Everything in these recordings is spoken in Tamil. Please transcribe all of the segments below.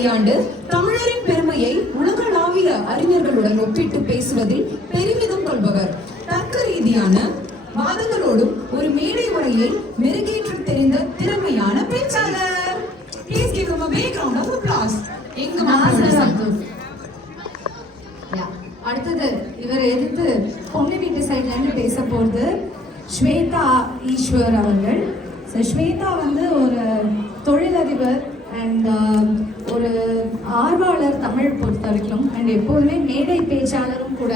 கையாண்டு தமிழரின் பெருமையை உலகளாவிய அறிஞர்களுடன் ஒப்பிட்டு பேசுவதில் பெருமிதம் கொள்பவர். தர்க்க ரீதியான வாதங்களோடும் ஒரு மேடை உரையை மெருகேற்ற தெரிந்த திறமையான பேச்சாளர். Please give him a big round of applause. அடுத்தது இவர் எதிர்த்து பொண்ணு வீட்டு சைட்ல இருந்து பேச போறது ஸ்வேதா ஈஸ்வர் அவர்கள். ஸ்வேதா வந்து ஒரு தொழிலதிபர் அண்ட் ஒரு ஆர்வலர் தமிழ் பொறுத்த வரைக்கும் அண்ட் எப்போதுமே மேடை பேச்சாளரும் கூட.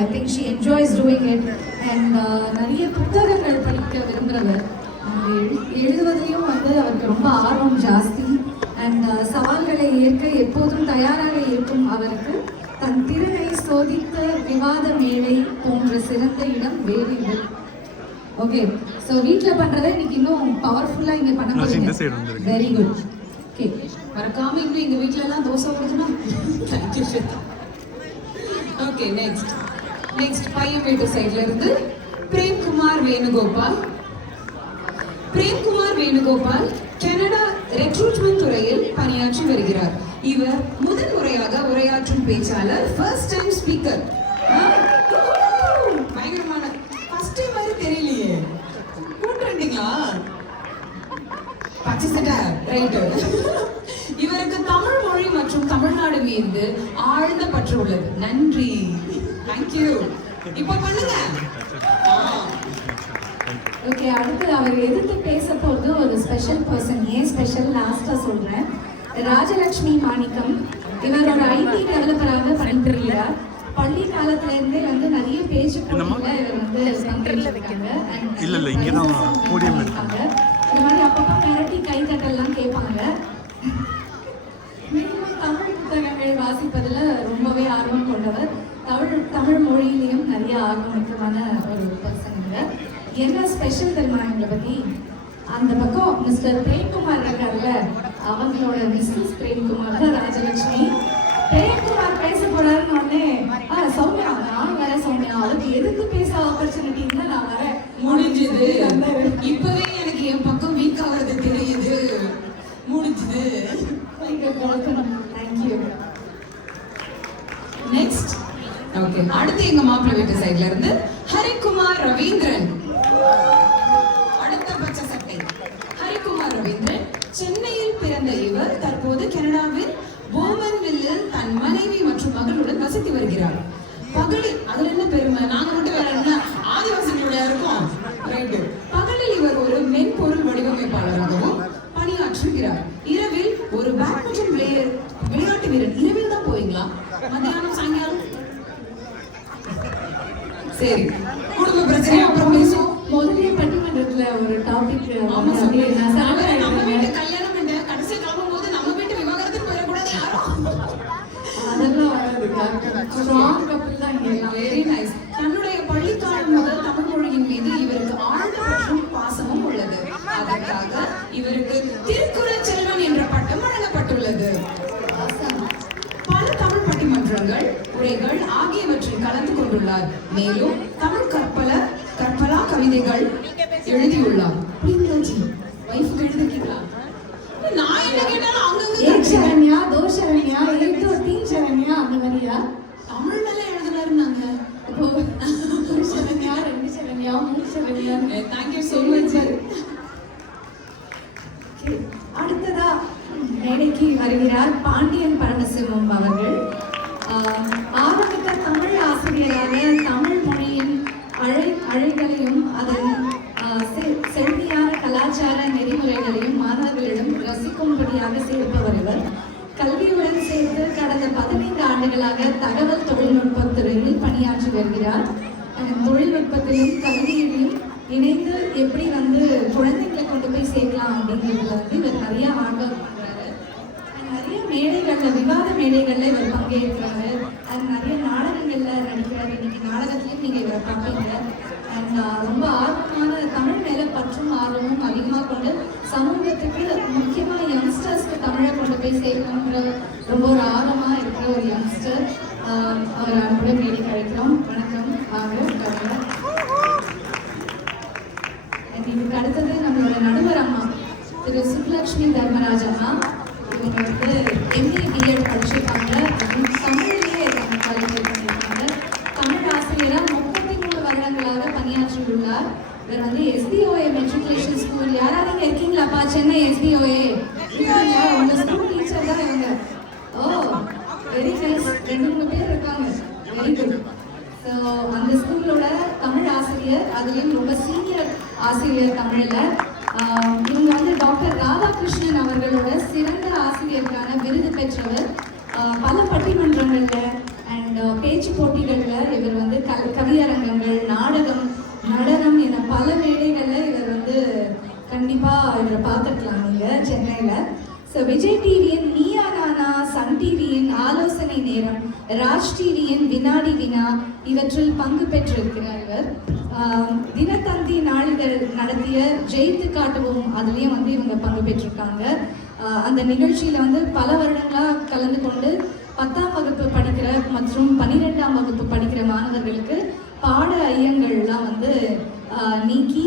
I think she enjoys doing it and நிறைய புத்தகங்கள் படிக்க விரும்புகிறவர். எழுதுவதையும் வந்து அவருக்கு ரொம்ப ஆர்வம் ஜாஸ்தி அண்ட் சவால்களை ஏற்க எப்போதும் தயாராக இருக்கும் அவருக்கு தன் திறனை சோதித்த விவாத மேடை போன்ற சிறந்த இடம் வேறு இல்லை. ஓகே, ஸோ வீட்டில் பண்ணுறதை இன்னைக்கு இன்னும் பவர்ஃபுல்லாக இங்கே பண்ண முடியும். Very good. ஓகே, மறக்காம இன்னும் எங்கள் வீட்டிலலாம் தோசை கொடுக்கணும். ஓகே, நெக்ஸ்ட் பையன் வீட்டு சைட்ல இருந்து பிரேம்குமார் வேணுகோபால் கனடா ரெக்ரூட்மெண்ட் துறையில் பணியாற்றி வருகிறார். இவர் முதல் முறையாக உரையாற்றும் பேச்சாளர், ஃபர்ஸ்ட் டைம் ஸ்பீக்கர். பயங்கரமான ஃபர்ஸ்ட் டைம் மாதிரி தெரியலையே, கூட்டுறீங்களா? பச்சை சட்டை ரைட்டு. இவருக்கு தமிழ் மொழி மற்றும் தமிழ்நாடு மீது ஆழ்ந்த பற்று உள்ளது. நன்றி, தேங்க்யூ. இப்போ பண்ணுங்க. ஓகே, அடுத்து அவர் எதிர்த்து பேச போகிறது ஒரு ஸ்பெஷல் பர்சன். ஏன் ஸ்பெஷல் லாஸ்ட்டாக சொல்கிறேன். ராஜலட்சுமி மாணிக்கம். இவர் ஒரு ஐடி டெவலப்பராக பணிபுரிகிறார். பள்ளி காலத்துல இருந்தே வந்து நிறைய பேச்சு போட்டியில இவர் வந்து இருக்காங்க. இந்த மாதிரி அப்பப்போ மிரட்டி கைத்தட்டெல்லாம் கேட்பாங்க. தமிழ் புத்தகங்கள் வாசிப்பதில் ரொம்பவே ஆர்வம் கொண்டவர். தமிழ் மொழியிலையும் நிறைய ஆர்வமுக்கமான ஒரு பர்சன். என்ன ஸ்பெஷல் தெரியுமா எங்களை பற்றி? அந்த பக்கம் மிஸ்டர் பிரேம்குமார் இருக்காருல்ல, அவங்களோட மிஸ்ஸஸ் பிரேம்குமார் தான் ராஜலட்சுமி. பிரேம்குமார் பேச போறாருன்னு உடனே சௌமியா, நான் வர சௌமியா, அவருக்கு எதுக்கு பேச ஆப்பர்ச்சுனிட்டி இருந்தா நான் வர முடிஞ்சது. இப்பவே எனக்கு என் பக்கம் வீக் ஆகிறது தெரியுது. முடிஞ்சது. தேங்க்யூ. நெக்ஸ்ட். ஓகே, அடுத்து எங்க மாப்பிள்ளை வீட்டு சைட்ல இருந்து ஹரிகுமார் ரவீந்திரன். அடுத்த பச்சை சட்டை ஹரிகுமார் ரவீந்திரன். சென்னையில் பிறந்த இவர் தற்போது கனடாவில் போமன்வில்லில் தன் மனைவி மற்றும் மகளுடன் வசித்து வருகிறார். பகலில், அதுல என்ன பெருமை, நாங்க மட்டும் வேற என்ன ஆதிவாசிகளோட இருக்கோம், ரைட்டு. பகலில் இவர் ஒரு மென்பொருள் வடிவமைப்பாளராகவும் பணியாற்றுகிறார். இரவில் ஒரு பேட்மிண்டன் பிளேயர், விளையாட்டு வீரர். இரவில் தான் போவீங்களா? மத்தியானம், சாயங்காலம்? சரி, குடும்ப பிரச்சனை அப்புறம் பேசுவோம். முதல்ல பட்டிமன்றத்துல ஒரு டாபிக் நம்ம வீட்டு கல்யாணம் என்ன கடைசி கிளம்பும் போது நம்ம வீட்டு விவாகரத்து போயிடக்கூடாது யாரும். அதெல்லாம் வெரி நைஸ். தன்னுடைய பள்ளிக்காலம் முதல் தமிழ் மொழியின் மீது இவருக்கு ஆழ்ந்த பற்றும் பாசமும் உள்ளது. அதற்காக இவருக்கு திருக்குறள் செல்வன் என்ற பட்டம் வழங்கப்பட்டுள்ளது. பல தமிழ் பட்டிமன்றங்கள், உரைகள் ஆகியவற்றில் கலந்து கொண்டுள்ளார். மேலும் தமிழ் கற்பலா கவிதைகள் எழுதியுள்ளார். வைஃப் எழுதிருக்கீங்களா? நான் என்ன கேட்டாலும் அங்கங்க சரண்யா, தோ சரண்யா, ஏக் தோ தீன் சரண்யா அந்த மாதிரியா தமிழ்ல எழுதுனாருன்னாங்க. ஒரு சரண்யா, ரெண்டு சரண்யா, மூணு சரண்யா. Thank you so much. அடுத்ததா மேடைக்கு வருகிறார் பாண்டியன் பரமசிவம் அவர்கள். ஆரம்பித்த தமிழ் ஆசிரியராக தமிழ் மொழியின் அழைகளையும் அதன் செழுமையான கலாச்சார நெறிமுறைகளையும் மாணவர்களிடம் ரசிக்கும்படியாக சேர்ப்பவர் இவர். கல்வியுடன் சேர்த்து கடந்த 15 ஆண்டுகளாக தகவல் தொழில்நுட்பத் துறையில் பணியாற்றி வருகிறார். தொழில்நுட்பத்திலும் கல்வியிலும் இணைந்து எப்படி வந்து குழந்தைங்களை கொண்டு போய் சேர்க்கலாம் அப்படிங்கிறதுல வந்து இவர் நிறைய ஆர்வம் பண்றாரு. நிறைய மேடைகள்ல, விவாத மேடைகள்ல இவர் பங்கேற்கிறாரு. அது நிறைய நாடகங்கள்ல நடிக்கிறாரு. இன்னைக்கு நாடகத்திலையும் நீங்க இவரை பார்ப்பீங்க. ரொம்ப ஆர்வமான தமிழ் மேல பற்றும் ஆர்வமும் அதிகமாக கொண்டு சமூகத்துக்கு முக்கியமா யங்ஸ்டர்ஸ்க்கு தமிழை கொண்டு போய் சேர்க்கணுங்கிற ரொம்ப ஒரு ஆர்வமா இருக்கிற ஒரு யங்ஸ்டர். அவர் அன்புடன் மேடை கிடைக்கிறோம். வணக்கம். இதுக்கு அடுத்தது நம்மளோட நடுவர் அம்மா திரு சுப்லட்சுமி தர்மராஜ் அம்மா. இவங்க வந்து MA BEd படிச்சிருக்காங்க. அதுவும் தமிழ்லேயே குவாலிஃபை பண்ணியிருக்காங்க. தமிழ் ஆசிரியராக 33 வருடங்களாக பணியாற்றியுள்ளார். இவர் வந்து SDOA மெட்ரிகுலேஷன் ஸ்கூல், யாராவது இங்கே இருக்கீங்களாப்பா? சென்னை SDOA உங்க ஸ்கூல் டீச்சர் தான் இவங்க. ஓ வெரி நைஸ், 2-3 பேர் இருக்காங்க. Very good. ஸோ அந்த ஸ்கூலோட தமிழ் ஆசிரியர், அதுலேயும் ரொம்ப சீனியர் ஆசிரியர் தமிழில். இவங்க வந்து டாக்டர் ராதாகிருஷ்ணன் அவர்களோட சிறந்த ஆசிரியருக்கான விருது பெற்றவர். பல பட்டிமன்றங்களில் அண்ட் பேச்சு போட்டிகளில் இவர் வந்து கவியரங்கங்கள், நாடகம், நடனம் என பல மேடைகளில் இவர் வந்து கண்டிப்பாக இவரை பார்த்துருக்கலாம் நீங்கள் சென்னையில். ஸோ விஜய் டிவியின் நீயா நானா, சன் டிவியின் ஆலோசனை நேரம், ராஜ் டிவியின் வினாடி வினா இவற்றில் பங்கு பெற்றிருக்கிறார் இவர். தினத்தந்தி நாளிதழ் நடத்திய ஜெயித்து காட்டுவோம் அதுலேயும் வந்து இவங்க பங்கு பெற்றிருக்காங்க. அந்த நிகழ்ச்சியில் வந்து பல வருடங்களாக கலந்து கொண்டு 10ஆம் வகுப்பு படிக்கிற மற்றும் 12ஆம் வகுப்பு படிக்கிற மாணவர்களுக்கு பாட ஐயங்கள்லாம் வந்து நீக்கி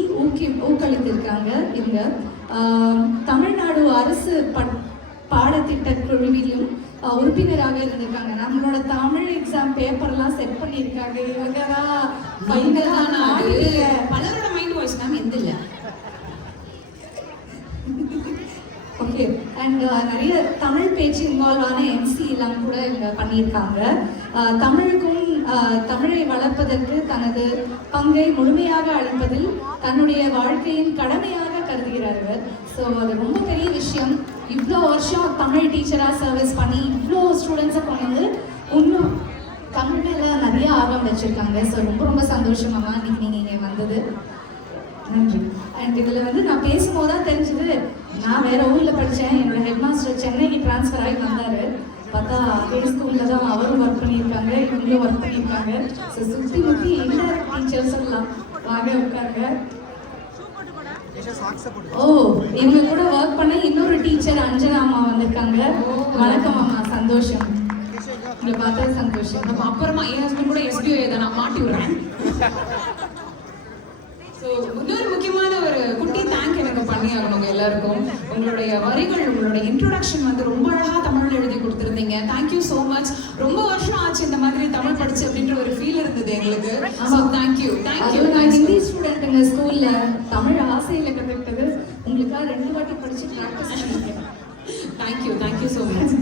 ஊக்களித்திருக்காங்க இவங்க. தமிழ்நாடு அரசு பாடத்திட்ட குழுவிலும் உறுப்பினராக இருந்திருக்காங்க. நம்மளோட தமிழ் எக்ஸாம் பேப்பர்லாம் செட் பண்ணியிருக்காங்க இவங்க தான். பலரோட மைண்ட் வாய்ஸ் மேம் எந்த இல்லை. ஓகே. அண்ட் நிறைய தமிழ் பேச்சு இன்வால்வ் ஆன MC எல்லாம் கூட இவங்க பண்ணியிருக்காங்க. தமிழுக்கும் தமிழை வளர்ப்பதற்கு தனது பங்கை முழுமையாக அளிப்பதில் தன்னுடைய வாழ்க்கையின் கடமையாக கருதுகிறார்கள். ஸோ அது ரொம்ப பெரிய விஷயம். இவ்வளோ வருஷம் தமிழ் டீச்சராக சர்வீஸ் பண்ணி இவ்வளோ ஸ்டூடெண்ட்ஸை கொண்டு வந்து இன்னும் தமிழில் நிறைய ஆர்வம் வச்சுருக்காங்க. ஸோ ரொம்ப ரொம்ப சந்தோஷமாம்மா இன்னைக்கு நீங்கள் இங்கே வந்தது. நன்றி. அண்ட் இதில் வந்து நான் பேசும்போது தான் தெரிஞ்சது, நான் வேற ஊரில் படித்தேன். என்னோட ஹெட் மாஸ்டர் சென்னைக்கு ட்ரான்ஸ்ஃபர் ஆகி வந்தார். பார்த்தா அதே ஸ்கூலில் தான் அவரும் ஒர்க் பண்ணியிருக்காங்க, இவங்களும் ஒர்க் பண்ணியிருக்காங்க. ஸோ சுற்றி முற்றி எல்லா டீச்சர்ஸ் எல்லாம் வாங்க உட்காருங்க. ஓ இவங்க கூட ஒர்க் பண்ண இன்னொரு டீச்சர் அஞ்சனா அம்மா வந்திருக்காங்க. வணக்கம் அம்மா, சந்தோஷம் உங்களை பார்த்தது சந்தோஷம். நம்ம அப்புறமா என் ஹஸ்பண்ட் கூட SDOA தான், நான் மாட்டி விடுறேன். ஸோ இன்னொரு முக்கியமான ஒரு குட்டி தேங்க் எனக்கு பண்ணி ஆகணுங்க எல்லாருக்கும். உங்களுடைய வரிகள், உங்களுடைய இன்ட்ரோடக்ஷன் வந்து ரொம்ப அழகாக தமிழில் எழுதி கொடுத்துருந்தீங்க. Thank you so much. ரொம்ப வருஷம் ஆச்சு இந்த மாதிரி தமிழ் படிச்சு அப்படின்ற ஒரு ஃபீல் இருந்தது எங்களுக்கு. So thank you. நான் ஹிந்தி ஸ்டூடெண்ட்டுங்க ஸ்கூலில் தமிழ் ஆசையில் கற்றுக்கிட்டது உங்களுக்காக 2 வாட்டி படித்து ப்ராக்டிஸ் பண்ணியிருக்கேன். Thank you so much.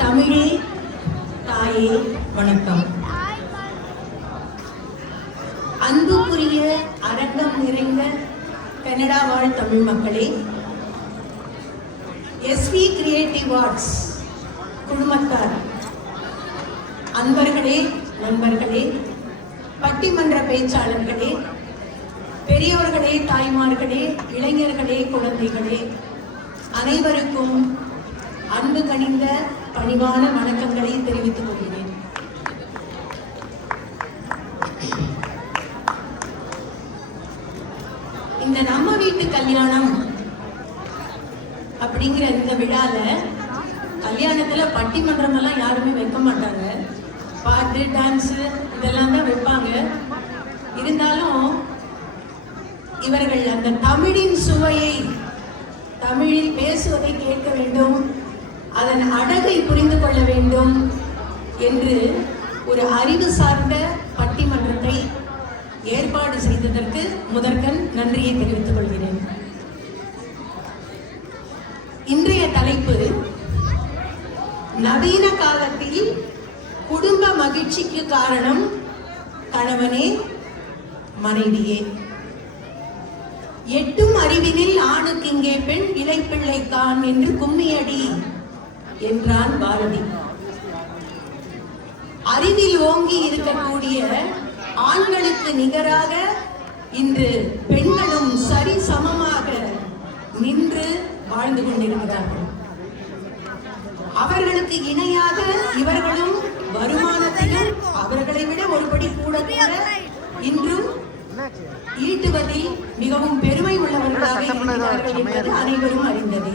தமிழே தாயே வணக்கம். அன்புக்குரிய அரங்கம் நிறைந்த கனடா வாழ் தமிழ் மக்களே, SV கிரியேட்டிவ் ஆர்ட்ஸ் குழுமத்தார், அன்பர்களே, நண்பர்களே, பட்டிமன்ற பேச்சாளர்களே, பெரியவர்களே, தாய்மார்களே, இளைஞர்களே, குழந்தைகளே, அனைவருக்கும் அன்பு கனிந்த பணிவான வணக்கங்களை தெரிவித்துக் கொள்கிறேன். இந்த நம்ம வீட்டு கல்யாணம் அப்படிங்கிற இந்த விழால கல்யாணத்துல பட்டிமன்றம் எல்லாம் யாருமே வைக்க மாட்டாங்க. பாட்டு, டான்ஸ் இதெல்லாம் தான் வைப்பாங்க. இருந்தாலும் இவர்கள் அந்த தமிழின் சுவையை, தமிழில் பேசுவதை கேட்க வேண்டும், அதன் அழகை புரிந்து கொள்ள வேண்டும் என்று ஒரு அறிவு சார்ந்த பட்டிமன்றத்தை ஏற்பாடு செய்ததற்கு முதற்கண் நன்றியை தெரிவித்துக் கொள்கிறேன். இன்றைய தலைப்பு நவீன காலத்தில் குடும்ப மகிழ்ச்சிக்கு காரணம் கணவனே மனைவியே. எட்டும் அறிவினில் ஆணுக்கு இங்கே பெண் இளைப்பிள்ளை கான் என்று கும்மியடி என்றான் பாரதி. அறிவில் ஓங்கி இருக்கக்கூடிய ஆண்களுக்கு நிகராக இன்று பெண்களும் சரி சமமாக நின்று வாழ்ந்து கொண்டிருக்கிறார்கள். அவர்களுக்கு இணையாக இவர்களும் வருமானத்திலும் அவர்களை விட ஒருபடி கூட இன்றும் ஈட்டுவதில் மிகவும் பெருமை உள்ளவர்களாக இருக்கிறார்கள் என்பது அனைவரும் அறிந்ததே.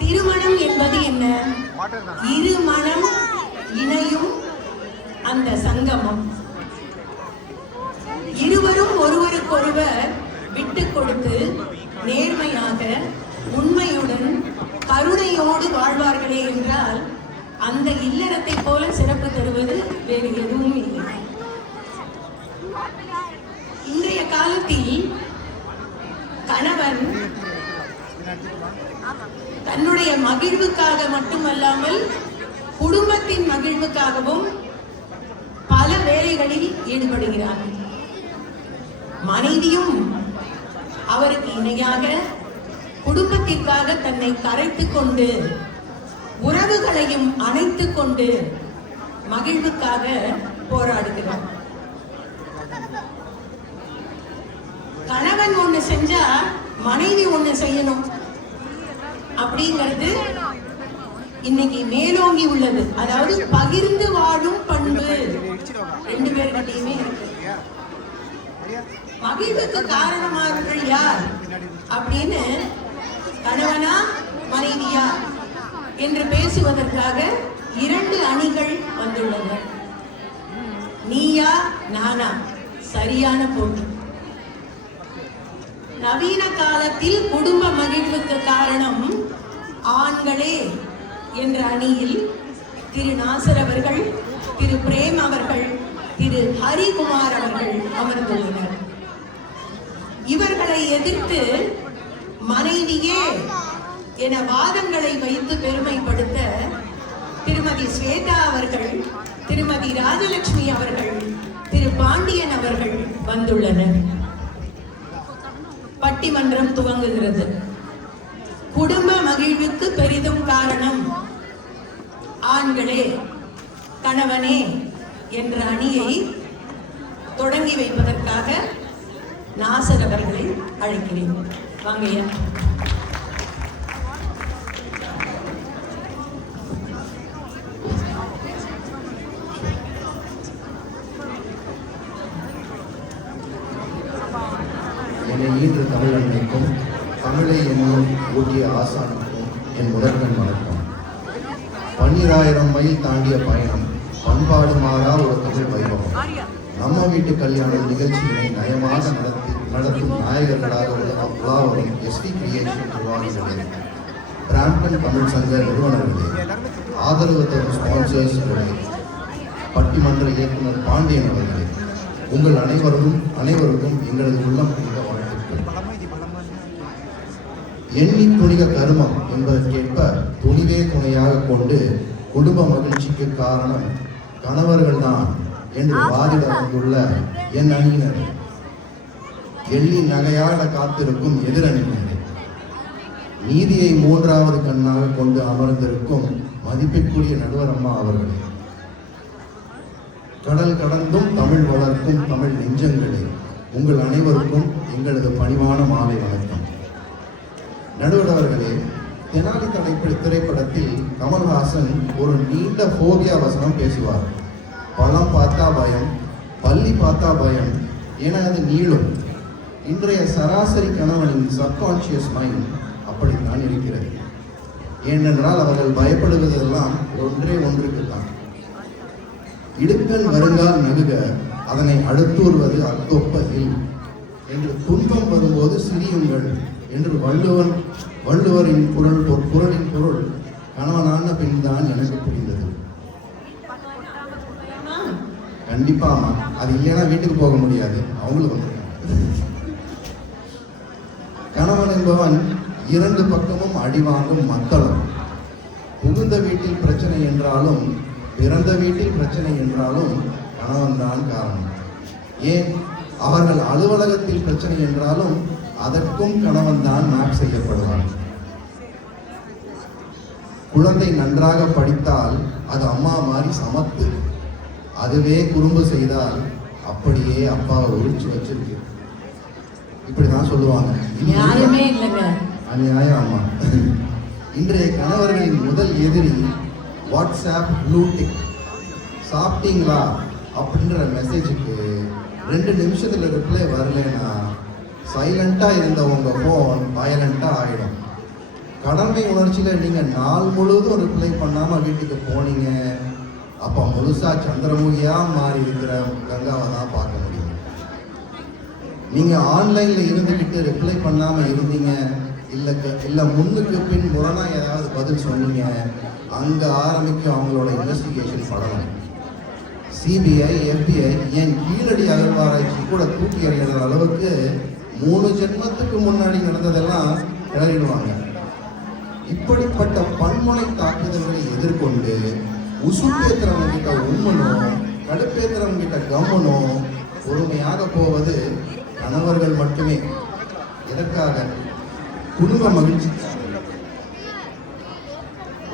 திருமணம் என்பது என்ன? இரு மனம் இணையும் அந்த சங்கமம். இருவரும் ஒருவருக்கொருவர் விட்டு கொடுத்து நேர்மையாக உண்மையுடன் கருணையோடு வாழ்வார்களே என்றால் அந்த இல்லறத்தை போல சிறப்பு தருவது வேறு எதுவும் இல்லை. இன்றைய காலத்தில் கணவன் தன்னுடைய மகிழ்வுக்காக மட்டுமல்லாமல் குடும்பத்தின் மகிழ்வுக்காகவும் பல வேலைகளில் ஈடுபடுகிறார். மனைவியும் அவருக்கு இணையாக குடும்பத்திற்காக தன்னை கரைத்துக் கொண்டு உறவுகளையும் அணைத்துக் கொண்டு மகிழ்வுக்காக போராடுகிறார். கணவன் ஒண்ணு செஞ்சா மனைவி ஒண்ணு செய்யணும் அப்படிங்கிறது இன்னைக்கு மேலோங்கி உள்ளது. அதாவது பகிர்ந்து வாழும் பண்பு ரெண்டு பேர்கிட்டயுமே இருக்கு. மகிழ்வுக்கு காரணமானவர்கள் யார் அப்படின்னு கணவனா மனைவியா என்று பேசுவதற்காக இரண்டு அணிகள் வந்துள்ளன. நீயா நானா சரியான போட்டி. நவீன காலத்தில் குடும்ப மகிழ்வுக்கு காரணம் ஆண்களே என்ற அணியில் திரு நாசர் அவர்கள், திரு பிரேம் அவர்கள், திரு ஹரிகுமார் அவர்கள் அமர்ந்துள்ளனர். இவர்களை எதிர்த்து மனைவியே என வாதங்களை வைத்து பெருமைப்படுத்த திருமதி ஸ்வேதா அவர்கள், திருமதி ராஜலட்சுமி அவர்கள், திரு பாண்டியன் அவர்கள் வந்துள்ளனர். பட்டிமன்றம் துவங்குகிறது. குடும்ப மகிழ்வுக்கு பெரிதும் காரணம் ஆண்களே கணவனே என்ற அணியை தொடங்கி வைப்பதற்காக நாசர் அவர்களை அழைக்கிறேன். வாங்கய்யா. என்னை ஈன்ற தமிழன்னைக்கும் தமிழை என்னும் ஊட்டிய ஆசானுக்கும் என் முதற்கண் வணக்கம். 12,000 மைல் தாண்டிய பயணம், பண்பாடு மாறா ஒரு தமிழ் வைபவம். நம்ம வீட்டு கல்யாண நிகழ்ச்சியினை நயமாக நடத்தும் நாயகர்களாக உலா வரும் எஸ்வி கிரியேஷன் நிர்வாகிகளே, பிராம்டன் தமிழ் சங்க நிறுவனர்களே, ஆதரவு தரும் ஸ்பான்சர்ஸ்களே, பட்டிமன்ற இயக்குனர் பாண்டியன் அவர்களே, உங்கள் அனைவருக்கும் எங்களது உள்ளம் புனித வாழ்த்துக்கள். எண்ணி துணிக கருமம் என்பதற்கேற்ப துணிவே துணையாக கொண்டு குடும்ப மகிழ்ச்சிக்கு காரணம் கணவர்கள்தான் என்று வாதிட வந்துள்ள என் அணியினர், எள்ளி நகையாட காத்திருக்கும் எதிரணியினர், நீதியை மூன்றாவது கண்ணாக கொண்டு அமர்ந்திருக்கும் மதிப்பிற்குரிய நடுவரம்மா அவர்களே, கடல் கடந்தும் தமிழ் வளர்க்கும் தமிழ் நெஞ்சங்களே, உங்கள் அனைவருக்கும் எங்களது பணிவான மாலை வணக்கம். நடுவர் அவர்களே, தெனாலி திரைப்படத்தில் கமல்ஹாசன் ஒரு நீண்ட போபியா வசனம் பேசுவார். பழம் பார்த்தா பயம், பள்ளி பார்த்தா பயம் என அது நீளும். இன்றைய சராசரி கணவனின் சப்கான்சியஸ் மைண்ட் அப்படித்தான் இருக்கிறது. ஏனென்றால் அவர்கள் பயப்படுவதெல்லாம் ஒன்றுக்கு தான். இடுக்கன் வருங்கால் நகுக, அதனை அடுத்தூறுவது அத்தொப்பையில் என்று துன்பம் வரும்போது சிரியுங்கள் என்று வள்ளுவரின் குரலின் பொருள் கணவனான பின் தான் எனக்கு புரிந்தது. கண்டிப்பாமா, அது இல்லைன்னா வீட்டுக்கு போக முடியாது. அவங்களுக்கு கணவன் என்பவன் இரண்டு பக்கமும் அடிவாங்கும் மக்களும். புகுந்த வீட்டில் பிரச்சனை என்றாலும் பிறந்த வீட்டில் பிரச்சனை என்றாலும் கணவன் தான் காரணம். ஏன் அவர்கள் அலுவலகத்தில் பிரச்சனை என்றாலும் அதற்கும் கணவன் தான் மேப் செய்யப்படுவார். குழந்தை நன்றாக படித்தால் அது அம்மா மாதிரி சமத்து, அதுவே குறும்பு செய்தால் அப்படியே அப்பாவை உரிச்சு வச்சிருக்கு. இப்படிதான் சொல்லுவாங்க. யாருமே இல்லைங்க. அநியாயம். ஆமா. இன்றைய கணவர்களின் முதல் எதிரி வாட்ஸ்அப் ப்ளூ டிக். சாப்பிட்டீங்களா அப்படின்ற மெசேஜுக்கு 2 நிமிஷத்துல ரிப்ளை வரலன்னா சைலண்டா இருந்த உங்க போன் வயலண்டா ஆயிடும். கடமை உணர்ச்சியில நீங்க நாள் முழுவதும் ரிப்ளை பண்ணாம வீட்டுக்கு போனீங்க, அப்ப முழுசா சந்திரமுகியா மாறி இருக்கிற கங்காவை தான் பார்க்க முடியும். நீங்க ஆன்லைன்ல இருந்துகிட்டு ரிப்ளை பண்ணாம இருந்தீங்க, இல்ல முன்னுக்கு பின் முரணா ஏதாவது பதில் சொன்னீங்க, அங்க ஆரம்பிக்கும் அவங்களோட இன்வெஸ்டிகேஷன் படலாம். சிபிஐ, FBI, ஏன் கீழடி அகழ்வாராய்ச்சி கூட தூக்கி எறிகிற அளவுக்கு 3 ஜென்மத்துக்கு முன்னாடி நடந்ததெல்லாம் கிளறிடுவாங்க. இப்படிப்பட்ட பன்முனை தாக்குதல்களை எதிர்கொண்டு உசுப்பேத்திரவங்க கிட்ட உண்மனும் கடுப்பேத்திரவங்க கிட்ட கம்மனும் பொறுமையாக போவது கணவர்கள் மட்டுமே. எதற்காக? குடும்ப மகிழ்ச்சி.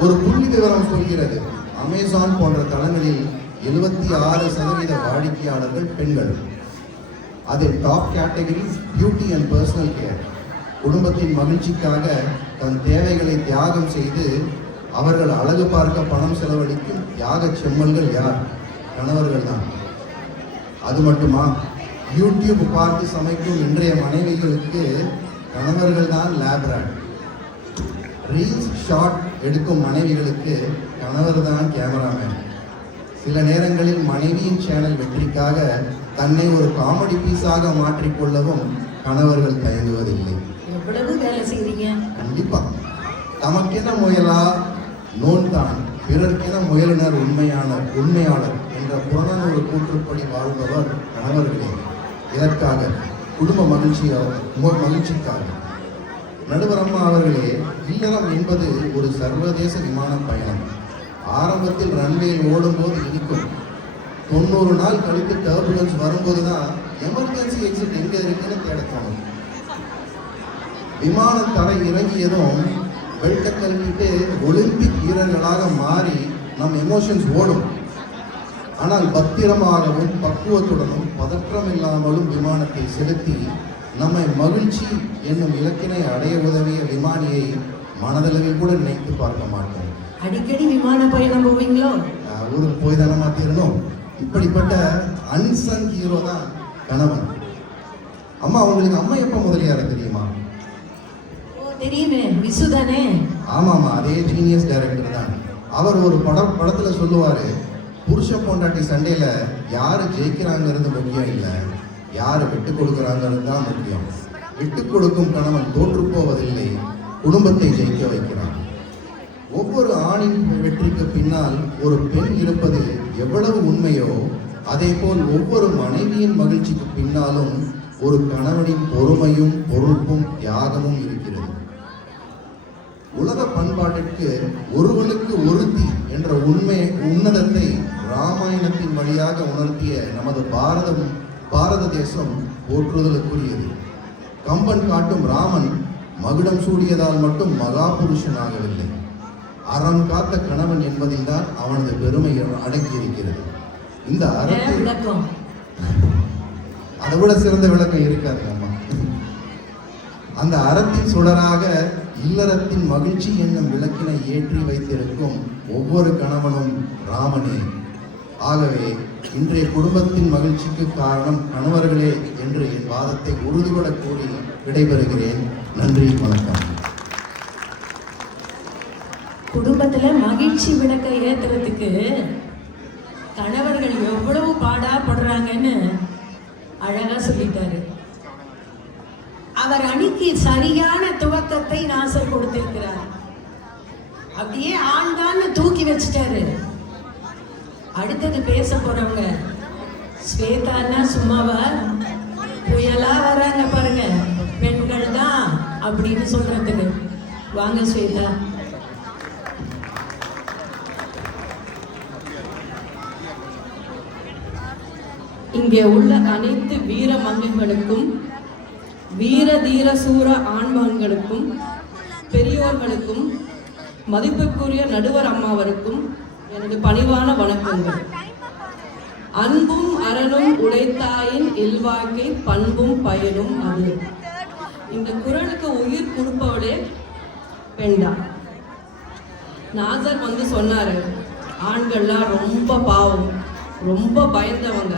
ஒரு புள்ளி விவரம் சொல்கிறது, அமேசான் போன்ற தளங்களில் 76% வாடிக்கையாளர்கள் பெண்கள். அதில் top category beauty and personal care. குடும்பத்தின் மகிழ்ச்சிக்காக தன் தேவைகளை தியாகம் செய்து அவர்கள் அழகு பார்க்க பணம் செலவழிக்கும் தியாக செம்மல்கள் யார்? கணவர்கள் தான். அது மட்டுமா, யூடியூப் பார்த்து சமைக்கும் இன்றைய மனைவிகளுக்கு கணவர்கள் தான் லேப்ராட். ரீல்ஸ் ஷார்ட் எடுக்கும் மனைவிகளுக்கு கணவர் தான் கேமராமேன். சில நேரங்களில் மனைவியின் சேனல் வெற்றிக்காக தன்னை ஒரு காமெடி பீஸாக மாற்றிக்கொள்ளவும் கணவர்கள் தயங்குவதில்லை. எவ்வளவு வேலை செய்றீங்க? கண்டிப்பா. தமக்கென முயலா நோன்தான், பிறர்க்கென முயலினர் உண்மையாளர் என்ற புறநானூறு கூற்றுப்படி வாழ்பவர் கணவர்களே. இதற்காக குடும்ப மகிழ்ச்சிக்காக. நடுவர் அம்மா அவர்களே, இல்லறம் என்பது ஒரு சர்வதேச விமான பயணம். ஆரம்பத்தில் ரன்வேயில் ஓடும்போது இனிக்கும், 90 நாள் கழித்து டர்புலன்ஸ் வரும்போது தான் எமர்ஜென்சி எக்ஸிட் எங்க இருக்குன்னு தேட தோணும். விமானம் தரை இறங்கியதும் பெல்ட்டை கழட்டிட்டு ஒலிம்பிக் வீரர்களாக மாறி நம் எமோஷன்ஸ் ஓடும். ஆனால் பத்திரமாகவும் பக்குவத்துடனும் பதற்றம் இல்லாமலும் விமானத்தை செலுத்தி நம்மை மகிழ்ச்சி என்னும் இலக்கினை அடைய உதவிய விமானியை மனதளவில் கூட நினைத்து பார்க்க மாட்டோம். அடிக்கடி விமான பயணம் போவீங்களோ? ஊருக்கு போய் தானே மாத்திரணும். இப்படிப்பட்ட அன்சங் ஹீரோ தான் கணவன். அம்மா, உங்களுக்கு அம்மா எப்ப முதலியார தெரியுமா? தெரியுமே, விசு தானே? ஆமாமா, அதே ஜீனியஸ் டைரக்டர் தான். அவர் ஒரு படத்துல சொல்லுவாரு, புருஷன் பொண்டாட்டி சண்டையில யாரு ஜெயிக்கிறாங்கிறது முக்கியம் இல்லை, யாரு விட்டு கொடுக்குறாங்கிறது தான் முக்கியம். விட்டு கொடுக்கும் கணவன் தோற்று போவதில்லை, குடும்பத்தை ஜெயிக்க வைக்கிறான். ஒவ்வொரு ஆணின் வெற்றிக்கு பின்னால் ஒரு பெண் இருப்பது எவ்வளவு உண்மையோ, அதே போல் ஒவ்வொரு மனைவியின் மகிழ்ச்சிக்கு பின்னாலும் ஒரு கணவனின் பொறுமையும் பொறுப்பும் தியாகமும் இருக்கிறது. உலக பண்பாட்டிற்கு ஒருவனுக்கு ஒருத்தி என்ற உன்னதத்தை ராமாயணத்தின் வழியாக உணர்த்திய நமது பாரத தேசம் போற்றுதலுக்குரியது. கம்பன் காட்டும் ராமன் மகுடம் சூடியதால் மட்டும் மகா புருஷனாகவில்லை, அறம் காத்த கணவன் என்பதில் தான் அவனது பெருமை அடங்கி இருக்கிறது. இந்த அறத்தை விளக்கம் அதை விட சிறந்த விளக்கம் இருக்காது அம்மா. அந்த அறத்தின் சுடராக இல்லறத்தின் மகிழ்ச்சி என்னும் விளக்கினை ஏற்றி வைத்திருக்கும் ஒவ்வொரு கணவனும் ராமனே. ஆகவே இன்றைய குடும்பத்தின் மகிழ்ச்சிக்கு காரணம் கணவர்களே என்று என் வாதத்தை உறுதிபட கூறி விடைபெறுகிறேன். நன்றி, வணக்கம். குடும்பத்துல மகிழ்ச்சி விளக்க ஏத்துறதுக்கு கணவர்கள் எவ்வளவு பாடாப்படுறாங்கன்னு அழகா சொல்லிட்டாரு. அவர் அணிக்கு சரியான துவக்கத்தை நாசர் கொடுத்திருக்கிறார். அப்படியே ஆண்டான்னு தூக்கி வச்சுட்டாரு. அடுத்தது பேச போறவங்க ஸ்வேதான்னா சும்மாவா, புயலா வர்றாங்க பாருங்க, பெண்கள் தான் அப்படின்னு சொல்றதுக்கு. வாங்க ஸ்வேதா. இங்கே உள்ள அனைத்து வீர மங்கைகளுக்கும், வீர தீர சூர ஆண்மகன்களுக்கும், பெரியோர்களுக்கும், மதிப்புக்குரிய நடுவர் அம்மாவருக்கும் எனது பணிவான வணக்கங்கள். அன்பும் அறனும் உடைத்தாயின் இல்வாழ்க்கை பண்பும் பயனும் அது. இந்த குரலுக்கு உயிர் கொடுப்பவளே பெண்தான். நாசர் வந்து சொன்னாரு, ஆண்கள்லாம் ரொம்ப பாவம், ரொம்ப பயந்தவங்க,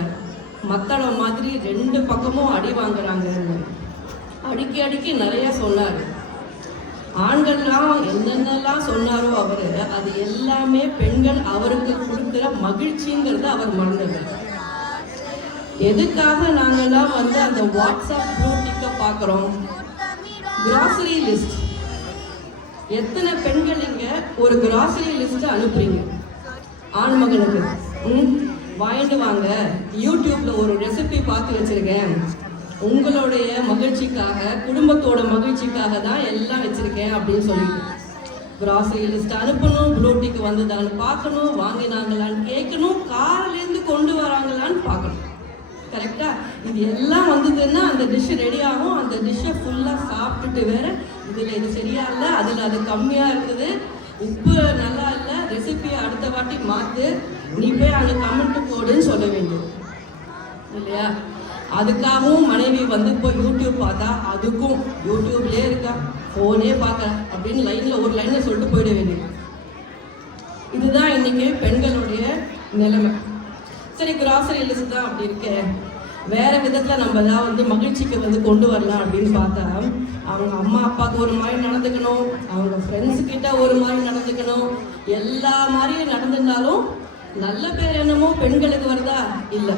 மத்தள மாதிரி 2 பக்கமும் அடி வாங்குறாங்கன்னு அடிக்கி நிறைய சொன்னார். ஆண்கள்லாம் என்னென்னலாம் சொன்னாரோ அவரு, அது எல்லாமே பெண்கள் அவருக்கு கொடுக்குற மகிழ்ச்சிங்கிறத அவர் மறந்துடுறார். எதுக்காக நாங்கெல்லாம் வந்து அந்த வாட்ஸ்அப் ப்ளூ டிக்கை பார்க்குறோம்? Grocery list. எத்தனை பெண்கள் இங்க ஒரு கிராசரி லிஸ்ட் அனுப்புறீங்க ஆண்மகனுக்கு? வாங்கிட்டு வாங்க, யூடியூப்ல ஒரு ரெசிபி பார்த்து வச்சிருக்கேன், உங்களுடைய மகிழ்ச்சிக்காக, குடும்பத்தோட மகிழ்ச்சிக்காக தான் எல்லாம் வச்சிருக்கேன் அப்படின்னு சொல்லிட்டு கிராசரி லிஸ்ட் அனுப்பணும், ப்ளூட்டிக்கு வந்துதான்னு பார்க்கணும், வாங்கினாங்களான்னு கேட்கணும், கார்லேருந்து கொண்டு வராங்களான்னு பார்க்கணும். கரெக்டா? இது எல்லாம் வந்ததுன்னா அந்த டிஷ் ரெடி ஆகும். அந்த டிஷ்ஷை ஃபுல்லாக சாப்பிட்டுட்டு வேற இதில் இது சரியா இல்லை, அதில் அது கம்மியாக இருந்தது, உப்பு நல்லா இல்லை, ரெசிபியை அடுத்த வாட்டி மாற்று, நீ போய் அங்கே கமெண்ட் போடுன்னு சொல்ல வேண்டியது இல்லையா? அதுக்காகவும் மனைவி வந்து இப்போ யூடியூப் பார்த்தா, அதுக்கும் யூடியூப்லேயே இருக்கா, ஃபோனே பார்க்க அப்படின்னு லைனில் ஒரு லைனில் சொல்லிட்டு போயிட வேண்டியது. இதுதான் இன்னைக்கு பெண்களுடைய நிலைமை. சரி, கிராசரி லிஸ்ட் தான் அப்படி இருக்க, வேற விதத்தில் நம்ம தான் வந்து மகிழ்ச்சிக்கு வந்து கொண்டு வரலாம் அப்படின்னு பார்த்தா, அவங்க அம்மா அப்பாவுக்கு ஒரு மாதிரி நடந்துக்கணும், அவங்க ஃப்ரெண்ட்ஸு கிட்ட ஒரு மாதிரி நடந்துக்கணும், எல்லா மாதிரியும் நடந்துருந்தாலும் நல்ல பேர் என்னமோ பெண்களுக்கு வருதா? இல்லை.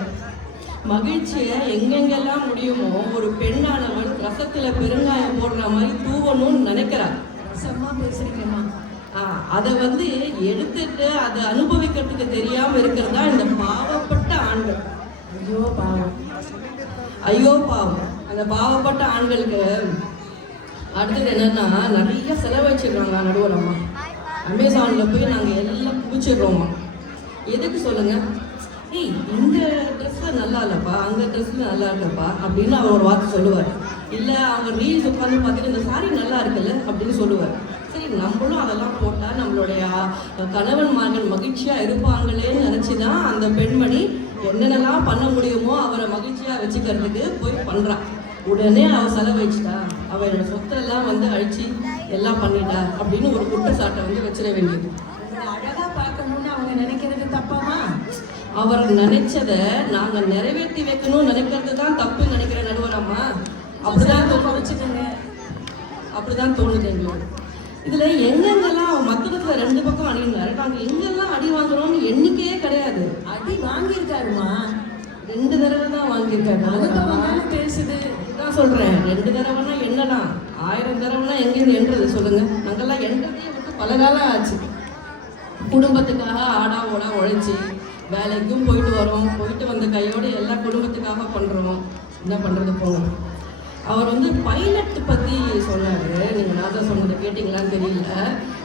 மகிழ்ச்சியை எங்கெங்கெல்லாம் முடியுமோ ஒரு பெண்ணானவள் ரசத்தில் பெருங்காயம் போடுற மாதிரி தூவணும்னு நினைக்கிறார். ரசமா பேசுறீங்கம்மா. அதை வந்து எடுத்துட்டு அதை அனுபவிக்கிறதுக்கு தெரியாம இருக்கிறதா இந்த பாவப்பட்ட ஆண்கள். ஐயோ பாவம், ஐயோ பாவம். அந்த பாவப்பட்ட ஆண்களுக்கு அடுத்தது என்னன்னா, நிறைய செலவழிச்சிடுறாங்க நடுவர் அம்மா. அமேசான்ல போய் நாங்கள் எல்லாம் குவிச்சிடுறோம்மா. எதுக்கு சொல்லுங்க? ஏய், இந்த ட்ரெஸ்ல நல்லா இல்லைப்பா, அந்த ட்ரெஸ்ல நல்லா இருக்கப்பா அப்படின்னு அவர் ஒரு வார்த்தை சொல்லுவார். இல்லை, அவங்க ரீல்ஸ் உட்காந்து பார்த்துட்டு இந்த சாரி நல்லா இருக்குல்ல அப்படின்னு சொல்லுவார். சரி, நம்மளும் அதெல்லாம் போட்டால் நம்மளுடைய கணவன்மார்கள் மகிழ்ச்சியாக இருப்பாங்களேன்னு நினச்சி தான் அந்த பெண்மணி என்னென்னலாம் பண்ண முடியுமோ அவரை மகிழ்ச்சியாக வச்சுக்கிறதுக்கு போய் பண்ணுறான். உடனே அவள் செலவழிச்சிட்டா, அவள் என்னோட சொத்தெல்லாம் வந்து அழிச்சு எல்லாம் பண்ணிட்டா அப்படின்னு ஒரு குற்றச்சாட்டை வந்து வச்சிட வேண்டியது. அழகா பார்க்கணும்னு அவங்க நினைக்கிறது தப்பாமா? அவர் நினைச்சதை நாங்க நிறைவேற்றி வைக்கணும்னு நினைக்கிறது தான் தப்புன்னு நினைக்கிற நடுவரம்மா. அப்படிதான் தோணுது எங்களுக்கு. இதுல எங்கெங்கெல்லாம் மத்தத்துல 2 பக்கம் அணினாரு, நாங்க எங்கெல்லாம் அடி வாங்குறோம்னு எண்ணிக்கையே கிடையாது. அடி வாங்கியிருக்காருமா, 2 தடவை தான் வாங்கியிருக்காரு. பேசுது நான் சொல்றேன், 2 தடவைனா என்னன்னா 1000 தடவைனா எங்கேருந்து என்றது சொல்லுங்க? நாங்கெல்லாம் எண்றதையே விட்டு பல காலம் ஆச்சு. குடும்பத்துக்காக ஆடா ஓடா உழைச்சி வேலைக்கும் போயிட்டு வரோம், போயிட்டு வந்த கையோடு எல்லா குடும்பத்துக்காக பண்ணுறோம். என்ன பண்ணுறது போங்க. அவர் வந்து பைலட் பற்றி சொன்னார். நீங்கள் நான் தான் சொன்னதை கேட்டிங்களான்னு தெரியல.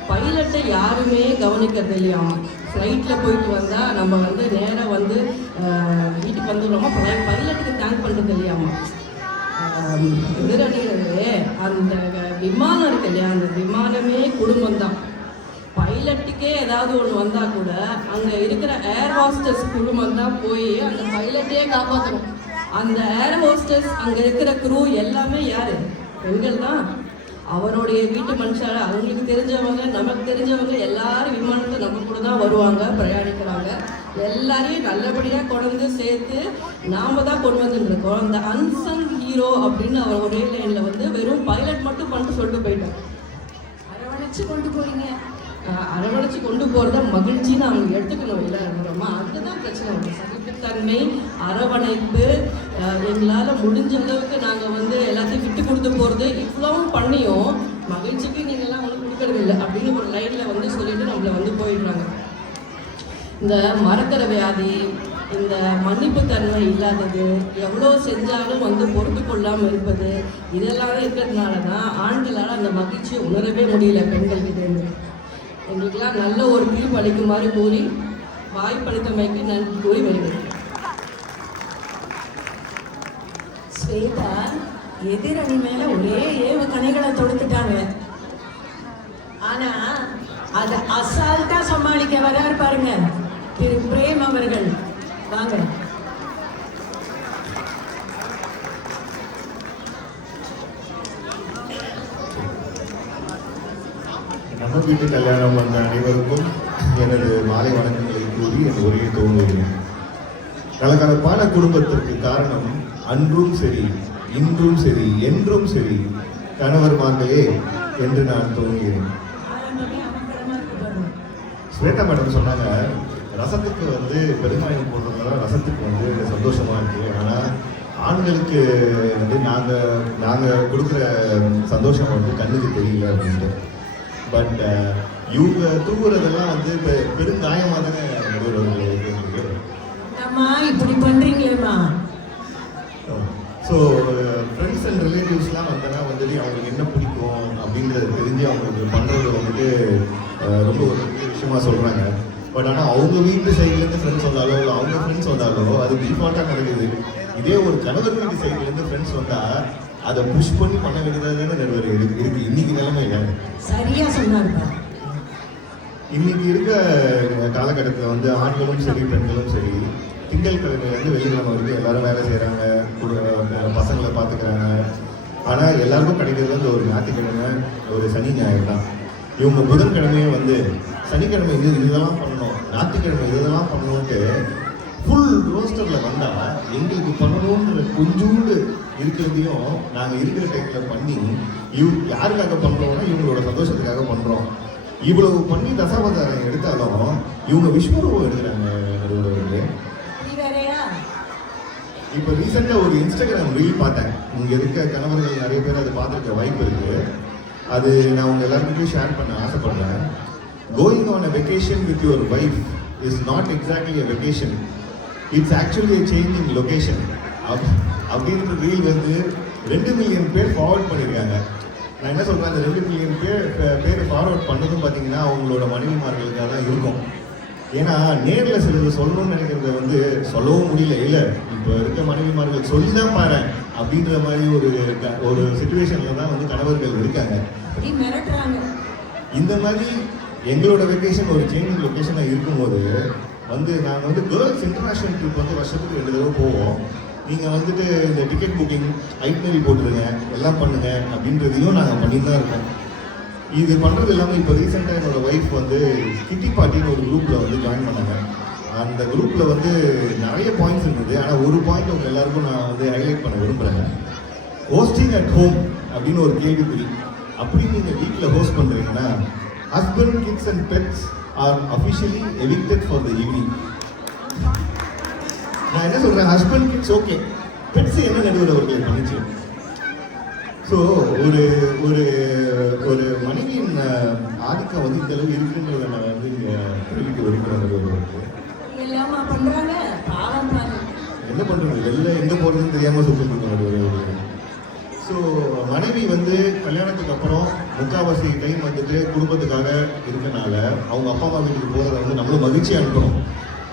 பைலட்டை யாருமே கவனிக்கிறது இல்லையாமா. ஃப்ளைட்டில் போயிட்டு வந்தால் நம்ம வந்து நேராக வந்து வீட்டுக்கு வந்துடுறோமா, பைலட்டுக்கு தேங்க் பண்ணுறது இல்லையாமா. எதிரணியிலே அந்த விமானம் இருக்கு இல்லையா, அந்த விமானமே குடும்பம் தான். பைலட்டுக்கே ஏதாவது ஒன்று வந்தால் கூட அங்கே இருக்கிற ஏர் ஹோஸ்டஸ் குடும்பம் தான் போய் அந்த பைலட்டையே காப்பாற்றணும். அந்த ஏர் ஹோஸ்டஸ், அங்கே இருக்கிற க்ரூ எல்லாமே யார்? பெண்கள் தான். அவருடைய வீட்டு மனுஷால அவங்களுக்கு தெரிஞ்சவங்க, நமக்கு தெரிஞ்சவங்க எல்லாரும் விமானத்தில் நம்ம கூட தான் வருவாங்க, பிரயாணிக்கிறாங்க. எல்லாரையும் நல்லபடியாக கொண்டு சேர்த்து நாம் தான் கொண்டு வந்துருக்கோம். அந்த அன்சங் ஹீரோ அப்படின்னு அவர் ஒரே லைனில் வந்து வெறும் பைலட் மட்டும் பண்ணிட்டு சொல்லிட்டு போயிட்டோம். அரவணைச்சு கொண்டு போறீங்க. அரவணைச்சு கொண்டு போகிறத மகிழ்ச்சின்னு அவங்க எடுத்துக்கணும் இல்லை ரொம்ப. அதுதான் பிரச்சனை வருது. சகிப்புத்தன்மை, அரவணைப்பு, எங்களால் முடிஞ்ச அளவுக்கு நாங்கள் வந்து எல்லாத்தையும் விட்டு கொடுத்து போகிறது. இவ்வளவும் பண்ணியும் மகிழ்ச்சிக்கு நீங்கள்லாம் ஒன்றும் கொடுக்கறது இல்லை அப்படின்னு ஒரு லைனில் வந்து சொல்லிட்டு நம்மளை வந்து போயிடுறாங்க. இந்த மறக்கிற வியாதி, இந்த மன்னிப்பு தன்மை இல்லாதது, எவ்வளோ செஞ்சாலும் வந்து பொறுத்து கொள்ளாமல் இருப்பது, இதெல்லாம் இருக்கிறதுனால தான் ஆண்களால் அந்த மகிழ்ச்சியை உணரவே முடியல பெண்கள்கிட்டேருந்து. எங்களுக்கெல்லாம் நல்ல ஒரு தீர்ப்பு அளிக்குமாறு கூறி வாய்ப்பளித்தமைக்கு நன்றி கூறி வருகிறேன். ஸ்வேதா எதிரணி மேல ஒரே ஏவுகணைகளை தொடுத்துட்டாங்க. ஆனா அதை அசால்ட்டா சமாளிக்க வராரு பாருங்க திரு பிரேம் அவர்கள். வாங்க. நம்ம வீட்டு கல்யாணம் வந்த அனைவருக்கும் எனது மாலை வணக்கங்களை கூறி என் உரையை துவங்குகிறேன். கலகலப்பான குடும்பத்திற்கு காரணம் அன்றும் சரி, இன்றும் சரி, என்றும் சரி கணவர்மார்களே என்று நான் துவங்குகிறேன். ஸ்வேதா மேடம் சொன்னாங்க, ரசத்துக்கு வந்து பெருங்காயம் போடுறதுனால ரசத்துக்கு வந்து சந்தோஷமா இருக்கு. ஆனால் ஆண்களுக்கு வந்து நாங்கள் கொடுக்குற சந்தோஷம் வந்து கண்ணுக்கு தெரியல அப்படின்ட்டு. பட் இவங்க தூங்குறதெல்லாம் வந்து இப்போ பெருங்காயமாக தானே நடுவர்களுக்கு. அம்மா இப்படி பண்றீங்களேம்மா. ஸோ ஃப்ரெண்ட்ஸ் அண்ட் ரிலேட்டிவ்ஸ்லாம் வந்தனா வந்துட்டு அவங்களுக்கு என்ன பிடிக்கும் அப்படின்றது தெரிஞ்சு அவங்களுக்கு பண்ணுறது வந்துட்டு ரொம்ப ஒரு பெரிய விஷயமா சொல்கிறாங்க. பட் ஆனால் அவங்க வீட்டு சைட்லேருந்து ஃப்ரெண்ட்ஸ் வந்தாலோ இல்லை அவங்க ஃப்ரெண்ட்ஸ் வந்தாலோ அது டிஃபால்ட்டாக நடக்குது. இதே ஒரு கணவர் வீட்டு சைட்லேருந்து ஃப்ரெண்ட்ஸ் வந்தால் அதை புஷ் பண்ணி பண்ண வேண்டியதாக தானே நடுவர் இருக்கு இன்னைக்கு நிலைமையில. சரியா சொன்னாருப்பா. இன்னைக்கு இருக்க காலகட்டத்தில் வந்து ஆண்களும் சரி பெண்களும் சரி திங்கட்கிழமையிலேருந்து வெள்ளிக்கிழமை வரைக்கும் எல்லாரும் வேலை செய்கிறாங்க, பசங்களை பார்த்துக்கிறாங்க. ஆனால் எல்லாருக்கும் கிடைக்கிறது வந்து ஒரு ஞாயிற்றுக்கிழமை, ஒரு சனி ஞாயிறு தான். இவங்க புதன்கிழமையே வந்து சனிக்கிழமை இதெல்லாம் பண்ணணும், ஞாயிற்றுக்கிழமை இதெல்லாம் பண்ணணுன்ட்டு ஃபுல் ரோஸ்டரில் வந்தால் எங்களுக்கு பண்ணணுன்ற கொஞ்சோண்டு இருக்கிறதையும் நாங்கள் இருக்கிற டைமில் பண்ணி யாருக்காக பண்ணுறோம்னா இவங்களோட சந்தோஷத்துக்காக பண்ணுறோம். இவ்வளவு பண்ணி தசாவதாரம் எடுத்தாலும் இவங்க விஸ்வரூபம் எடுக்கிறாங்க. இப்போ ரீசெண்டாக ஒரு இன்ஸ்டாகிராம் ரீல் பார்த்தேன். இங்கே இருக்க கணவர்கள் நிறைய பேர் அதை பார்த்துருக்க வாய்ப்பு இருக்குது. அது நான் உங்கள் எல்லாருக்கிட்டையும் ஷேர் பண்ண ஆசைப்படுறேன். Going on a vacation with your wife is not exactly a vacation, it's actually a change in location அப்படின்ற ரீல் வந்து 2 மில்லியன் பேர் ஃபார்வர்ட் பண்ணியிருக்காங்க. நான் என்ன சொல்கிறேன், அந்த 2 மில்லியன் பேர் ஃபார்வர்ட் பண்ணதும் பார்த்தீங்கன்னா அவங்களோட மனைவிமார்களுக்காக தான் இருக்கும். ஏன்னா நேரில் சிலது சொல்லணும்னு நினைக்கிறத வந்து சொல்லவும் முடியல. இல்லை இப்போ இருக்க மனைவிமார்கள் சொல்லி தான் பாரு அப்படின்ற மாதிரி ஒரு சுச்சுவேஷனில் தான் வந்து கணவர்கள் இருக்காங்க. இந்த மாதிரி எங்களோட வெக்கேஷன் ஒரு சேஞ்சிங் லொக்கேஷனாக இருக்கும்போது வந்து நாங்கள் வந்து கேர்ள்ஸ் இன்டர்நேஷ்னல் ட்ரிப் வந்து வருஷத்துக்கு 2 தடவை போவோம். நீங்கள் வந்துட்டு இந்த டிக்கெட் புக்கிங் ஐட்னரி போட்டுருங்க, எல்லாம் பண்ணுங்க அப்படின்றதையும் நாங்கள் பண்ணிட்டு தான் இருக்கோம். இது பண்ணுறது இல்லாமல் இப்போ ரீசெண்டாக என்னோடய ஒய்ஃப் வந்து கிட்டி பார்ட்டின்னு ஒரு குரூப்பில் வந்து ஜாயின் பண்ணாங்க. அந்த குரூப்பில் வந்து நிறைய பாயிண்ட்ஸ் இருந்தது. ஆனால் ஒரு பாயிண்ட் உங்கள் எல்லாருக்கும் நான் வந்து ஹைலைட் பண்ண விரும்புகிறேன். ஹோஸ்டிங் அட் ஹோம் அப்படின்னு ஒரு கேள்விக்குறி. அப்படி நீங்கள் வீட்டில் ஹோஸ்ட் பண்ணுறீங்கன்னா husband, kids and pets are officially evicted for the evening. நான் என்ன சொல்கிறேன், ஹஸ்பண்ட் கிட்ஸ் ஓகே, பெட்ஸ் என்ன நடுவில் அவர்கள் பண்ணிச்சு. ஸோ ஒரு ஒரு ஒரு மனைவியின் ஆதிக்கம் வந்து இந்த அளவு இருக்குன்றதை நான் வந்து இங்கே கேள்விக்கு வருகிறேன். என்ன பண்ணுறது, வெளில எங்கே போகிறதுன்னு தெரியாமல் சுற்றிட்டு. ஸோ மனைவி வந்து கல்யாணத்துக்கு அப்புறம் முக்கால்வாசி டைம் வந்துட்டு குடும்பத்துக்காக இருக்கனால அவங்க அப்பா அம்மா வீட்டுக்கு போகிறத வந்து நம்மளும் மகிழ்ச்சியாக அனுப்புகிறோம்.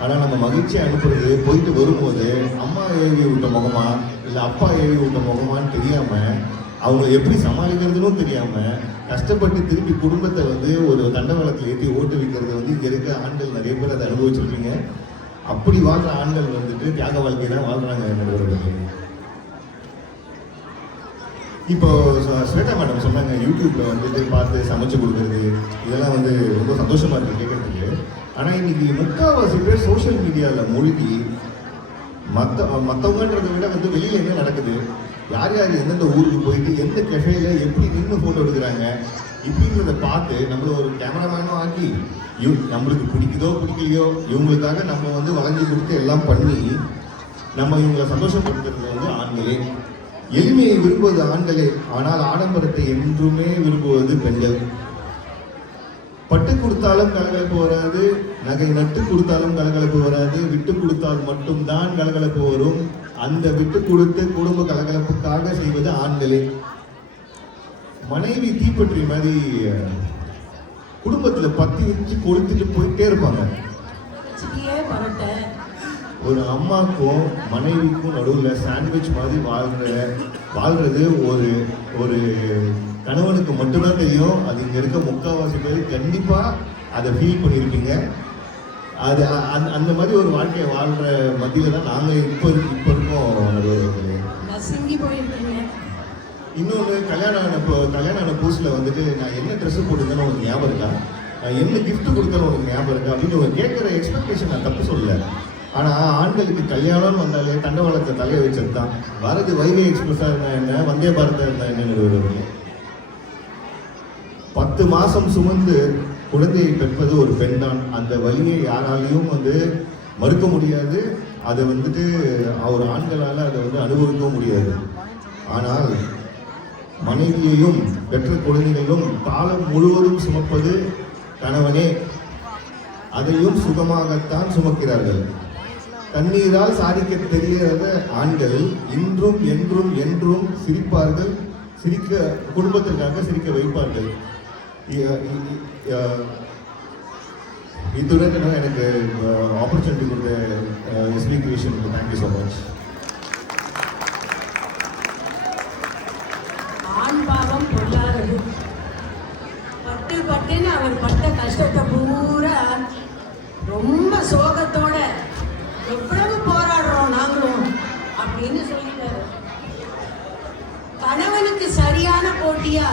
ஆனால் நம்ம மகிழ்ச்சியாக அனுப்புறது போயிட்டு வரும்போது அம்மா ஏவி விட்ட முகமா இல்லை அப்பா ஏவி விட்ட முகமான்னு தெரியாமல் அவங்களை எப்படி சமாளிக்கிறதுன்னு தெரியாமல் கஷ்டப்பட்டு திருப்பி குடும்பத்தை வந்து ஒரு தண்டவாளத்தில் ஏற்றி ஓட்டு வைக்கிறது வந்து இங்கே இருக்க ஆண்கள் நிறைய பேர் அதை அனுபவிச்சிருக்கீங்க. அப்படி வாழ்கிற ஆண்கள் வந்துட்டு தியாக வாழ்க்கை தான் வாழ்கிறாங்க நடுவர்கள். இப்போ ஸ்வேதா மேடம் சொன்னாங்க யூடியூப்பில் வந்துட்டு பார்த்து சமைச்சு கொடுக்குறது, இதெல்லாம் வந்து ரொம்ப சந்தோஷமாக இருக்குது கேட்குறதுக்கு. ஆனால் இன்னைக்கு முக்கால்வாசி பேர் சோஷியல் மீடியாவில் மூழ்கி மற்றவங்கன்றதை விட வந்து வெளியில் என்ன நடக்குது, யார் யார் எந்தெந்த ஊருக்கு போயிட்டு எந்த கெஃபேல எப்படி நின்று ஃபோட்டோ எடுக்கிறாங்க இப்படின்றத பார்த்து நம்மள ஒரு கேமராமேனும் ஆக்கி நம்மளுக்கு பிடிக்குதோ பிடிக்கலையோ இவங்களுக்காக நம்ம வந்து வளைஞ்சு கொடுத்து எல்லாம் பண்ணி நம்ம இவங்களை சந்தோஷப்படுத்துறது வந்து ஆண்களே. எளிமையை விரும்புவது ஆண்களே, ஆனால் ஆடம்பரத்தை என்றுமே விரும்புவது பெண்கள். பட்டு கொடுத்தாலும் கலகலப்பு வராது, நகை நட்டு கொடுத்தாலும் கலகலப்பு வராது, விட்டு கொடுத்தால் மட்டும்தான் கலகலப்பு வரும். அந்த விட்டு கொடுத்து குடும்ப கலகலப்புக்காக செய்வது ஆண்களே. மனைவி தீப்பற்றி மாதிரி குடும்பத்துல பத்தி வச்சு கொளுத்துட்டு போயிட்டே இருப்பாங்க. ஒரு அம்மாக்கும் மனைவிக்கும் நடுவில் சாண்ட்விச் மாதிரி வாழ்றது ஒரு கணவனுக்கு மட்டும்தான் தெரியும். அது இங்கே இருக்க முக்கால்வாசி பேர் கண்டிப்பாக அதை ஃபீல் பண்ணியிருப்பீங்க. அது அந்த மாதிரி ஒரு வாழ்க்கையை வாழ்கிற மத்தியில் தான் நாங்கள் இப்போ இருக்கோம். நசுங்கி போயிருக்கீங்க. இன்னொன்று கல்யாணம் ஆன புதுசில் வந்துட்டு நான் என்ன ட்ரெஸ்ஸு போட்டுருந்தேன்னு உனக்கு ஞாபகம் இருக்கா, நான் என்ன கிஃப்ட் கொடுத்தேன்னு உனக்கு ஞாபகம் இருக்கா அப்படின்னு உங்க கேட்குற எக்ஸ்பெக்டேஷன் நான் தப்பு சொல்லலை. ஆனால் ஆண்களுக்கு கல்யாணம்னு வந்தாலே தண்டவாளத்தை தலையை வச்சது தான். பாரதி வைகை எக்ஸ்பிரஸாக இருந்தா என்ன, வந்தே பாரதா இருந்தா என்னன்னு 10 மாதம் சுமந்து குழந்தையை பெற்பது ஒரு பெண் தான். அந்த வலியை யாராலையும் மறுக்க முடியாது. அதை ஒரு ஆண்களால் அதை அனுபவிக்கவும் முடியாது. ஆனால் மனைவியையும் பெற்ற குழந்தைகளும் காலம் முழுவதும் சுமப்பது கணவனே. அதையும் சுகமாகத்தான் சுமக்கிறார்கள். தண்ணீரால் சாதிக்க தெரியாத ஆண்கள் இன்றும் என்றும் என்றும் சிரிப்பார்கள். குடும்பத்திற்காக சிரிக்க வைப்பார்கள். இதுடன் எனக்கு ஆப்பர்ச்சுனிட்டி கொடுத்த எஸ்பி கிரியேஷனுக்கு தேங்க்யூ ஸோ மச். ஆண் பாவம் பொல்லாதது. பட்டுன்னு அவர் பட்ட கஷ்டத்தை பூரா ரொம்ப சோகத்தோட எவ்வளவு போராடுறோம் நாங்களும் அப்படின்னு சொல்லிட்டாரு. கணவனுக்கு சரியான போட்டியா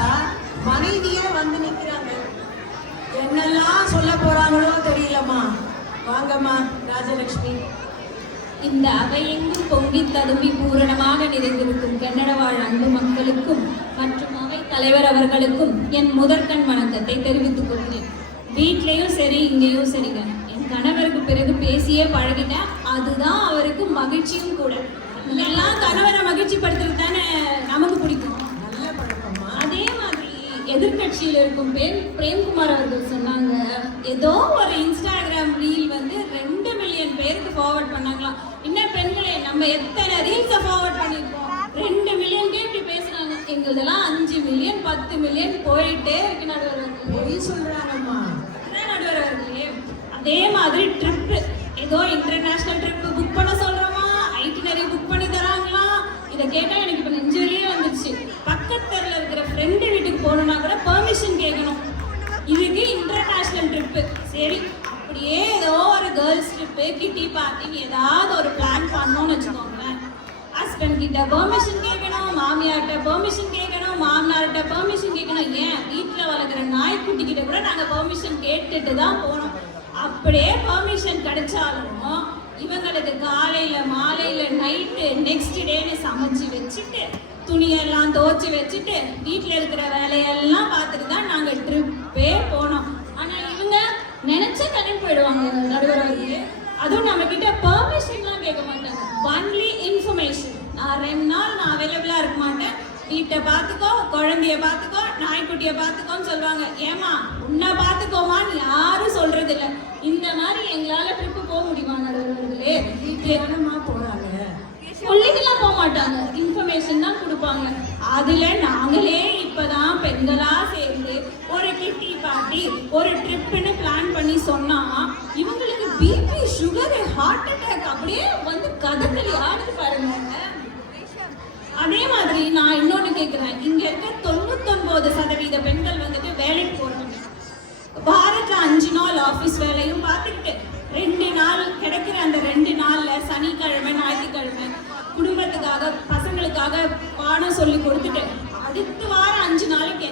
மனைவியா நிக்கிறாங்க. என்னெல்லாம் சொல்ல போறாங்களோ தெரியலம்மா. வாங்கம்மா ராஜலட்சுமி. இந்த அவையெங்கும் பொங்கி ததும்பி பூரணமாக நிறைந்திருக்கும் கன்னட வாழ் அன்பு மக்களுக்கும் மற்றும் அவை தலைவர் அவர்களுக்கும் என் முதற்கண் வணக்கத்தை தெரிவித்துக் கொள்கிறேன். வீட்லேயும் சரி இங்கேயும் சரிங்க, என் கணவருக்கு பிறகு பேசியே பழகிட்டேன். அதுதான் அவருக்கு மகிழ்ச்சியும் கூட. இதெல்லாம் கணவரை மகிழ்ச்சி படுத்துறது தானே நமக்கு பிடிக்கும். நல்ல பழக்கம்மா. அதே மாதிரி எதிர்கட்சியில் இருக்கும் பிரேம்குமார் அவர்கள் சொன்னாங்க, ஏதோ ஒரு இன்ஸ்டாகிராம் ரீல் 2 மில்லியன் பேருக்கு ஃபார்வர்ட் பண்ணாங்களாம். இன்னும் பெண்களே நம்ம எத்தனை ரீல்ஸை ஃபார்வர்ட் பண்ணியிருக்கோம். 2 மில்லியனுக்கே இப்படி பேசுறாங்க. எங்களதெல்லாம் 5 மில்லியன் 10 மில்லியன் போயிட்டே இருக்கு. நடுவர்களே சொல்றாங்கம்மா. நடுவர்களே அதே மாதிரி ட்ரிப்பு, ஏதோ இன்டர்நேஷனல் ட்ரிப்பு புக் பண்ண சொல்றோமா, ஐட்டினரி புக் பண்ணி தராங்களா. இதை கேட்டால் எனக்கு இப்போ நெஞ்சிலேயே வந்துச்சு. பக்கத்தில் இருக்கிற ஃப்ரெண்டு வீட்டுக்கு போகணுன்னா கூட பெர்மிஷன் கேட்கணும். இதுக்கு இன்டர்நேஷ்னல் ட்ரிப்பு. சரி, அப்படியே ஏதோ ஒரு கேர்ள்ஸ் ட்ரிப்பு, கிட்டி பார்ட்டின்னு ஏதாவது ஒரு பிளான் பண்ணோன்னு வச்சுக்கோங்களேன். ஹஸ்பண்ட் கிட்ட பெர்மிஷன் கேட்கணும், மாமியார்கிட்ட பெர்மிஷன் கேட்கணும், மாமனார்கிட்ட பெர்மிஷன் கேட்கணும். ஏன் வீட்டில் வளர்க்குற நாய்க்குட்டி கிட்ட கூட நாங்கள் பெர்மிஷன் கேட்டுட்டு தான் போனோம். அப்படியே பெர்மிஷன் கிடைச்சாலும் இவங்களுக்கு காலையில் மாலையில் நைட்டு நெக்ஸ்ட் டேன்னு சமைச்சு வச்சுட்டு துணியெல்லாம் துவச்சி வச்சுட்டு வீட்டில் இருக்கிற வேலையெல்லாம் பார்த்துட்டு தான் நாங்கள் ட்ரிப்பே போனோம். ஆனால் இவங்க நினச்ச கடன் போயிடுவாங்க நடுவர்களுக்கு. அதுவும் நம்ம கிட்ட பெர்மிஷன்லாம் கேட்க மாட்டாங்க. Only information. நான் 2 நாள் நான் அவைலபிளாக இருக்க மாட்டேன், வீட்டை பார்த்துக்கோ, குழந்தைய பார்த்துக்கோ, நாய்க்குட்டியை பார்த்துக்கோன்னு சொல்லுவாங்க. ஏமா உன்னை பார்த்துக்கோமான்னு யாரும் சொல்றது இல்லை. இந்த மாதிரி எங்களால் ட்ரிப்பு போக முடியுமா நடுவர்களே? வீட்டுமா போகிறாங்க, சொல்லிக்கலாம் போக மாட்டாங்க, இன்ஃபர்மேஷன் தான் கொடுப்பாங்க. அதில் நாங்களே இப்போதான் பெண்களாக சேர்ந்து ஒரு கிட்டி பார்ட்டி ஒரு ட்ரிப்புன்னு பிளான் பண்ணி சொன்னால் இவங்களுக்கு பிபி சுகரு ஹார்ட் அட்டாக் அப்படியே கதகளி ஆடுது பாருங்க. அதே மாதிரி நான் இன்னொன்று கேட்குறேன், இங்கே இருக்க 99% பெண்கள் வேலைக்கு போகிறாங்க. வாரத்தில் 5 நாள் ஆஃபீஸ் வேலையும் பார்த்துக்கிட்டு 2 நாள் கிடைக்கிற அந்த 2 நாளில் சனிக்கிழமை ஞாயிற்றுக்கிழமை குடும்பத்துக்காக பசங்களுக்காக பாடம் சொல்லி கொடுத்துட்டு அடுத்த வாரம் 5 நாளைக்கு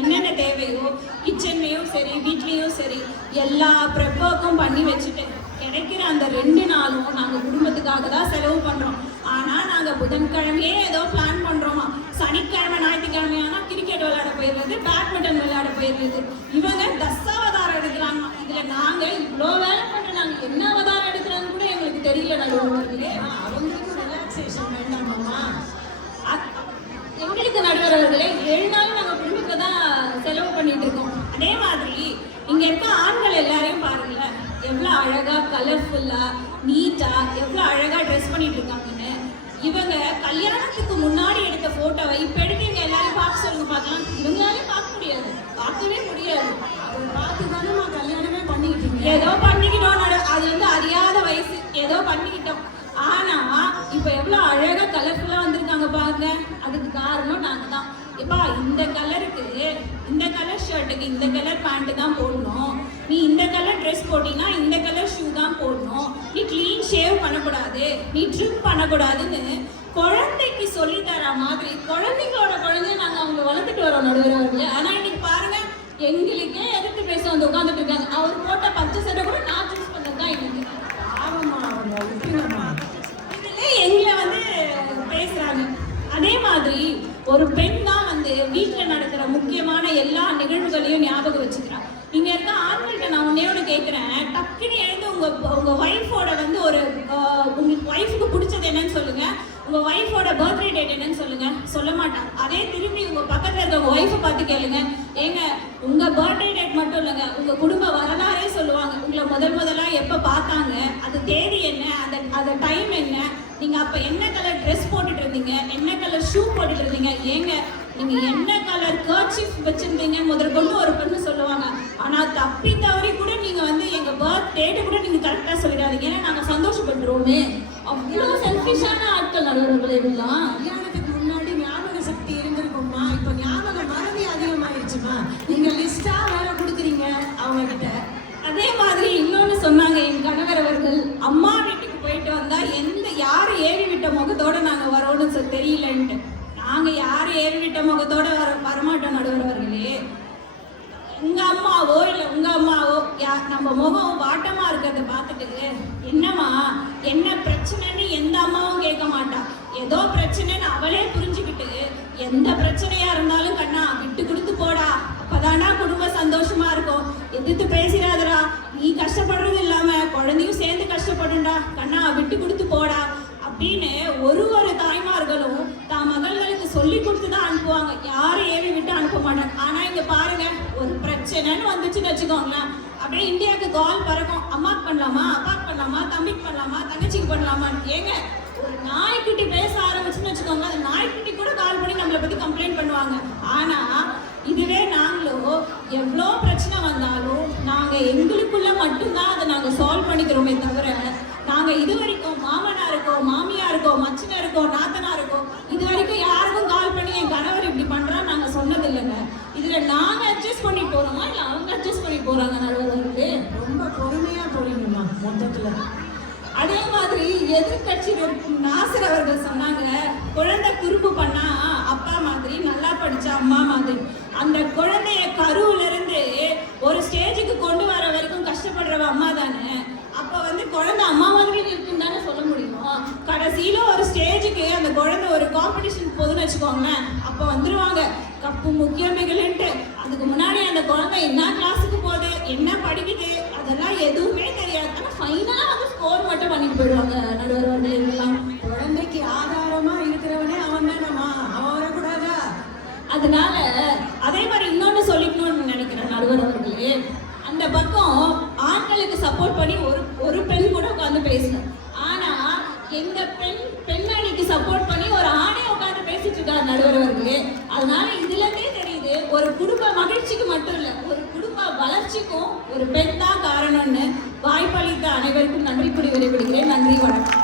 என்னென்ன தேவையோ கிச்சன்லேயும் சரி வீட்லேயும் சரி எல்லா ப்ரெப்பர்க்கும் பண்ணி வச்சுட்டு கிடைக்கிற அந்த 2 நாளும் நாங்கள் குடும்பத்துக்காக தான் செலவு பண்ணுறோம். ஆனால் நாங்கள் புதன்கிழமையே ஏதோ பிளான் பண்ணுறோமா, சனிக்கிழமை ஞாயிற்றுக்கிழமையானா கிரிக்கெட் விளையாட போயிடுறது, பேட்மிண்டன் விளையாட போயிடுறது. இவங்க தசாவதாரம் எடுக்கிறாங்க. இதில் நாங்கள் இவ்வளோ வேலை பண்ண நாங்கள் என்ன அவதாரம் எடுக்கிறான்னு கூட எங்களுக்கு தெரியல. நடுவர்களே அவங்களுக்கு ரிலாக்ஸேஷன் வேண்டாமா? எங்களுக்கு நடுவர்களே 7 நாள் நாங்கள் குடும்பத்தை தான் செலவு பண்ணிட்டு இருக்கோம். அதே மாதிரி இங்கே இருக்க ஆண்கள் எல்லாரையும் பாருங்களேன், எவ்வளோ அழகாக கலர்ஃபுல்லாக நீட்டாக எவ்வளோ அழகாக ட்ரெஸ் பண்ணிட்டு இருக்காங்கன்னு. இவங்க கல்யாணத்துக்கு முன்னாடி எடுத்த ஃபோட்டோவை இப்போ எடுத்து இவங்க எல்லாரையும் பார்க்க சொல்லுங்க பார்க்கலாம். இவங்களாலையும் பார்க்க முடியாது, பார்க்கவே முடியாது. பார்த்து தானே கல்யாணமே பண்ணிக்கிட்டீங்க. ஏதோ பண்ணிக்கிட்டோம். அது வந்து அறியாத வயசு, ஏதோ பண்ணிக்கிட்டோம். ஆனா இப்ப எவ்வளவு அழகா கலர்ஃபுல்லா வந்திருக்காங்க பாருங்க. அதுக்கு காரணம் நாங்க தான். இப்பா இந்த கலருக்கு, இந்த கலர் ஷர்ட்டுக்கு இந்த கலர் பேண்ட் தான் போடணும், நீ இந்த கலர் ட்ரெஸ் போட்டீங்கன்னா இந்த கலர் ஷூ தான் போடணும், நீ க்ளீன் ஷேவ் பண்ணக்கூடாது, நீ ட்ரிம் பண்ணக்கூடாதுன்னு குழந்தைக்கு சொல்லி தர மாதிரி குழந்தைங்களோட குழந்தைய நாங்க அவங்க வளர்த்துட்டு வரோம் நடுவரவர்களே. ஆனா இன்னைக்கு பாருங்க, எங்களுக்கே எதிர்த்து பேச வந்து உட்காந்துட்டு இருக்காங்க. அவர் போட்ட பச்சை சட்டை கூட நான் சூஸ் பண்ணதுதான் இன்னைக்கு. இதுல எங்களை வந்து பேசுறாங்க. அதே மாதிரி ஒரு பெண் தான் வந்து வீட்டில் நடக்கிற முக்கியமான எல்லா நிகழ்வுகளையும் ஞாபகம் வச்சுக்கிறான். இங்க இருக்க ஆண்கள்கிட்ட நான் ஒன்னே கேட்கிறேன், டக்குன்னு எழுந்து உங்க ஒய்ஃபோட வந்து ஒரு உங்களுக்கு ஒய்ஃபுக்கு பிடிச்சது என்னன்னு சொல்லுங்க, உங்க ஒய்ஃபோட பர்த்டே டேட் என்னன்னு சொல்லுங்க. சொல்ல மாட்டாங்க. அதே திரும்பி உங்க பக்கத்துல இருக்க உங்க ஒய்ஃபை பார்த்து கேளுங்க, ஏங்க உங்க பர்த்டே டேட் மட்டும் இல்லைங்க, உங்க குடும்ப வரலாறே சொல்லுவாங்க. உங்களை முதலா எப்ப பார்த்தாங்க, அது தேதி என்ன, அந்த டைம் என்ன, நீங்க அப்ப என்ன கலர் ட்ரெஸ் போட்டுட்டு இருந்தீங்க, என்ன கலர் ஷூ போட்டுட்டு இருந்தீங்க, ஏங்க நீங்க என்ன கலர் கர்ச்சீஃப் வச்சிருந்தீங்கன்னு முதற்கொண்டு ஒரு பெண்ணு சொல்லுவாங்க. ஆனா தப்பி தவறி கூட நீங்க வந்து எங்க பர்த் டேட்டு கூட நீங்க கரெக்டா சொல்லிடாதீங்க, ஏன்னா நாங்க சந்தோஷப்பட்டுருவோமே. அவ்வளவு செல்ஃபிஷான ஆட்கள் நடுவர்களே இதெல்லாம். கல்யாணத்துக்கு முன்னாடி ஞாபக சக்தி இருந்திருக்குமா, இப்ப ஞாபக மறதி அதிகமாயிருச்சுமா. நீங்க லிஸ்டா வேற கொடுக்குறீங்க அவங்க கிட்ட. அதே மாதிரி இன்னொன்னு சொன்னாங்க என் கணவர் அவர்கள், அம்மா வீட்டுக்கு போயிட்டு வந்தா யாரு ஏறி விட்ட முகத்தோட நாங்க வரோம்னு தெரியலன்ட்டு. நாங்க யாரு ஏறி விட்ட முகத்தோட வரமாட்டோம் நடுவர்களே. உங்க அம்மாவோ இல்ல உங்க அம்மாவோ நம்ம முகம் வாட்டமா இருக்கிறத பார்த்துட்டு என்னம்மா என்ன பிரச்சனைன்னு எந்த அம்மாவும் கேட்க மாட்டா. ஏதோ பிரச்சனைன்னு அவளே புரிஞ்சுக்கிட்டு எந்த பிரச்சனையா இருந்தாலும் கண்ணா விட்டு கொடுத்து போடா, அப்பதானா குடும்பம் சந்தோஷமா இருக்கும், எதிர்த்து பேசிடாதடா, நீ கஷ்டப்படுறது இல்லாம குழந்தையும் சேர்ந்து கஷ்டப்படுண்டா கண்ணா, விட்டு கொடுத்து போடா அப்படின்னு ஒரு தாய்மார்களும் தான் மகள்களுக்கு சொல்லி கொடுத்து தான் அனுப்புவாங்க. யாரும் ஏவி விட்டு அனுப்ப மாட்டாங்க. ஆனா இங்க பாருங்க, ஒரு பிரச்சனைன்னு வந்துச்சுன்னு வச்சுக்கோங்களேன், அப்படியே இந்தியாவுக்கு கால் பறக்கும். அம்மாக்கு பண்ணலாமா, அப்பாக்கு பண்ணலாமா, தம்பிக்கு பண்ணலாமா, தங்கச்சிக்கு பண்ணலாமா. ஏங்க ஒரு நாய்க்குட்டி பேச ஆரம்பிச்சுன்னு வச்சுக்கோங்க, அந்த நாய்க்குட்டி கூட கால் பண்ணி நம்மளை பத்தி கம்ப்ளைண்ட் பண்ணுவாங்க. ஆனா இதுவே நாங்களும் எவ்வளோ பிரச்சனை வந்தாலும் நாங்க எங்களுக்குள்ள மட்டும்தான் அதை நாங்க சால்வ் பண்ணிக்கிறோமே தவிர, நாங்க இது வரைக்கும் மாமனாருக்கோ மாமியாருக்கோ மச்சினருக்கோ நாத்தனாருக்கோ இது வரைக்கும் யாருக்கும் கால் பண்ணி என் கணவர் இப்படி பண்றான்னு நாங்க சொன்னது இல்லைங்க. இதுல நாங்க அட்ஜஸ்ட் பண்ணி போறோமா இல்ல அவங்க அட்ஜஸ்ட் பண்ணி போறாங்க நடுவர்களுக்கு? ரொம்ப பொறுமையா போறீங்கம்மா மொத்தத்துல. அதே மாதிரி எதிர்கட்சி நாசர் அவர்கள் சொன்னாங்க, குழந்தை குறும்பு பண்ணா அப்பா மாதிரி, நல்லா படிச்ச அம்மா மாதிரி. அந்த குழந்தைய கருவுல இருந்து ஒரு ஸ்டேஜுக்கு கொண்டு வர வரைக்கும் கஷ்டப்படுறவ அம்மா தானே. அப்ப வந்து குழந்தை அம்மா மாதிரி இருக்குன்னு தானே சொல்ல முடியும். கடைசியில ஒரு ஸ்டேஜுக்கு அந்த குழந்தை ஒரு காம்படிஷன் போகுதுன்னு வச்சுக்கோங்களேன், அப்ப வந்துருவாங்க கப்பு முக்கியமைகள்ன்ட்டு. அதுக்கு முன்னாடி அந்த குழந்தை என்ன கிளாஸுக்கு போகுது, என்ன படிக்குது, அதெல்லாம் எதுவுமே தெரியாது. ஆனா ஃபைனலா வந்து ஸ்கோர் மட்டும் பண்ணிட்டு போயிடுவாங்க நடுவர்கள் எல்லாம். குழந்தைக்கு ஆதாரமா இருக்கிறவனே அவன் தானம்மா, அவன் வரக்கூடாதா? அதனால அதே மாதிரி இன்னொன்னு சொல்லிக்கணும்னு நினைக்கிறேன் நடுவர் அவர்களே, அந்த பக்கம் ஆண்களுக்கு சப்போர்ட் பண்ணி ஒரு பெண் கூட உட்காந்து பேசணும். ஆனா எங்க பெண்மணிக்கு சப்போர்ட் பண்ணி ஒரு ஆணை உட்காந்து பேசிட்டு இருக்காரு நடுவர் அவர்களே. அதனால இதுல இருந்தே தெரியுது, ஒரு குடும்ப மகிழ்ச்சிக்கு மட்டும் இல்ல, ஒரு குடும்ப வளர்ச்சிக்கும் ஒரு பெண் தான் காரணம்னு. வாய்ப்பளித்த அனைவருக்கும் நன்றி கூறி விடைபெறுகிறேன். நன்றி, வணக்கம்.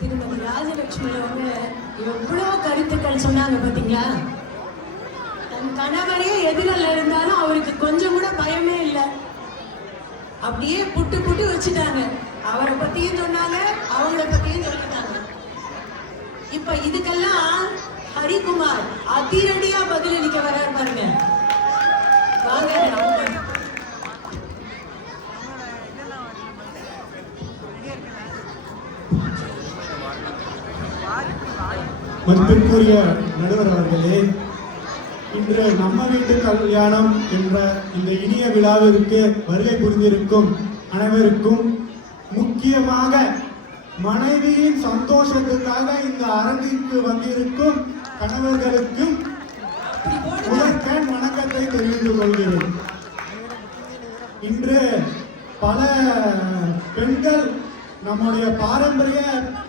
திருமதி ராஜலட்சுமி அவங்க எவ்வளவு கருத்துக்கள் சொன்னாங்க பாத்தீங்களா. தன் கணவரே எதிரில் இருந்தாலும் அவருக்கு கொஞ்சம் கூட பயமே இல்லை, அப்படியே புட்டு வச்சுட்டாங்க. அவரை பத்தியும் சொன்னாங்க, அவங்கள பத்தியும் சொல்லிட்டாங்க. இப்ப இதுக்கெல்லாம் ஹரிகுமார் அதிரடியா பதிலளிக்க வர்றாரு பாருங்க. வாங்க. மதிப்பிற்குரிய நடுவர் அவர்களே, இன்று நம்ம வீட்டு கல்யாணம் என்ற இந்த இனிய விழாவிற்கு வருகை புரிந்திருக்கும் அனைவருக்கும், முக்கியமாக மனைவியின் சந்தோஷத்துக்காக இந்த அரங்கிற்கு வந்திருக்கும் கணவர்களுக்கும் முதற்கண் வணக்கத்தை தெரிவித்துக் கொள்கிறேன். இன்று பல பெண்கள் நம்முடைய பாரம்பரிய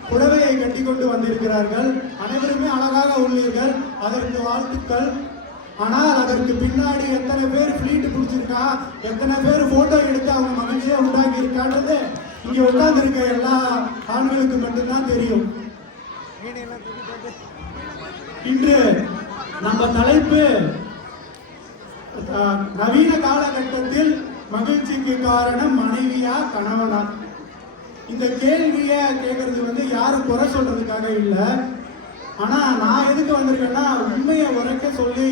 புடவையை கட்டிக்கொண்டு வந்திருக்கிறார்கள். அனைவருமே அழகாக உள்ளீர்கள், அதற்கு வாழ்த்துக்கள். ஆனால் அதற்கு பின்னாடி எத்தனை பேர் ஃப்ளீட் பிடிச்சிருக்கா, எத்தனை பேர் போட்டோ எடுத்து அவங்க மகிழ்ச்சியை உண்டாக்கி இருக்கான்றது இங்க உட்கார்ந்துருக்க எல்லா ஆண்களுக்கு மட்டும்தான் தெரியும். இன்று நம்ம தலைப்பு நவீன காலகட்டத்தில் மகிழ்ச்சிக்கு காரணம் மனைவியா கணவனா? இந்த கேள்வியை கேட்கறது யாரும் குறை சொல்றதுக்காக இல்லை. ஆனா நான் எதுக்கு வந்திருக்கேன்னா, உண்மையை உரைக்க சொல்லி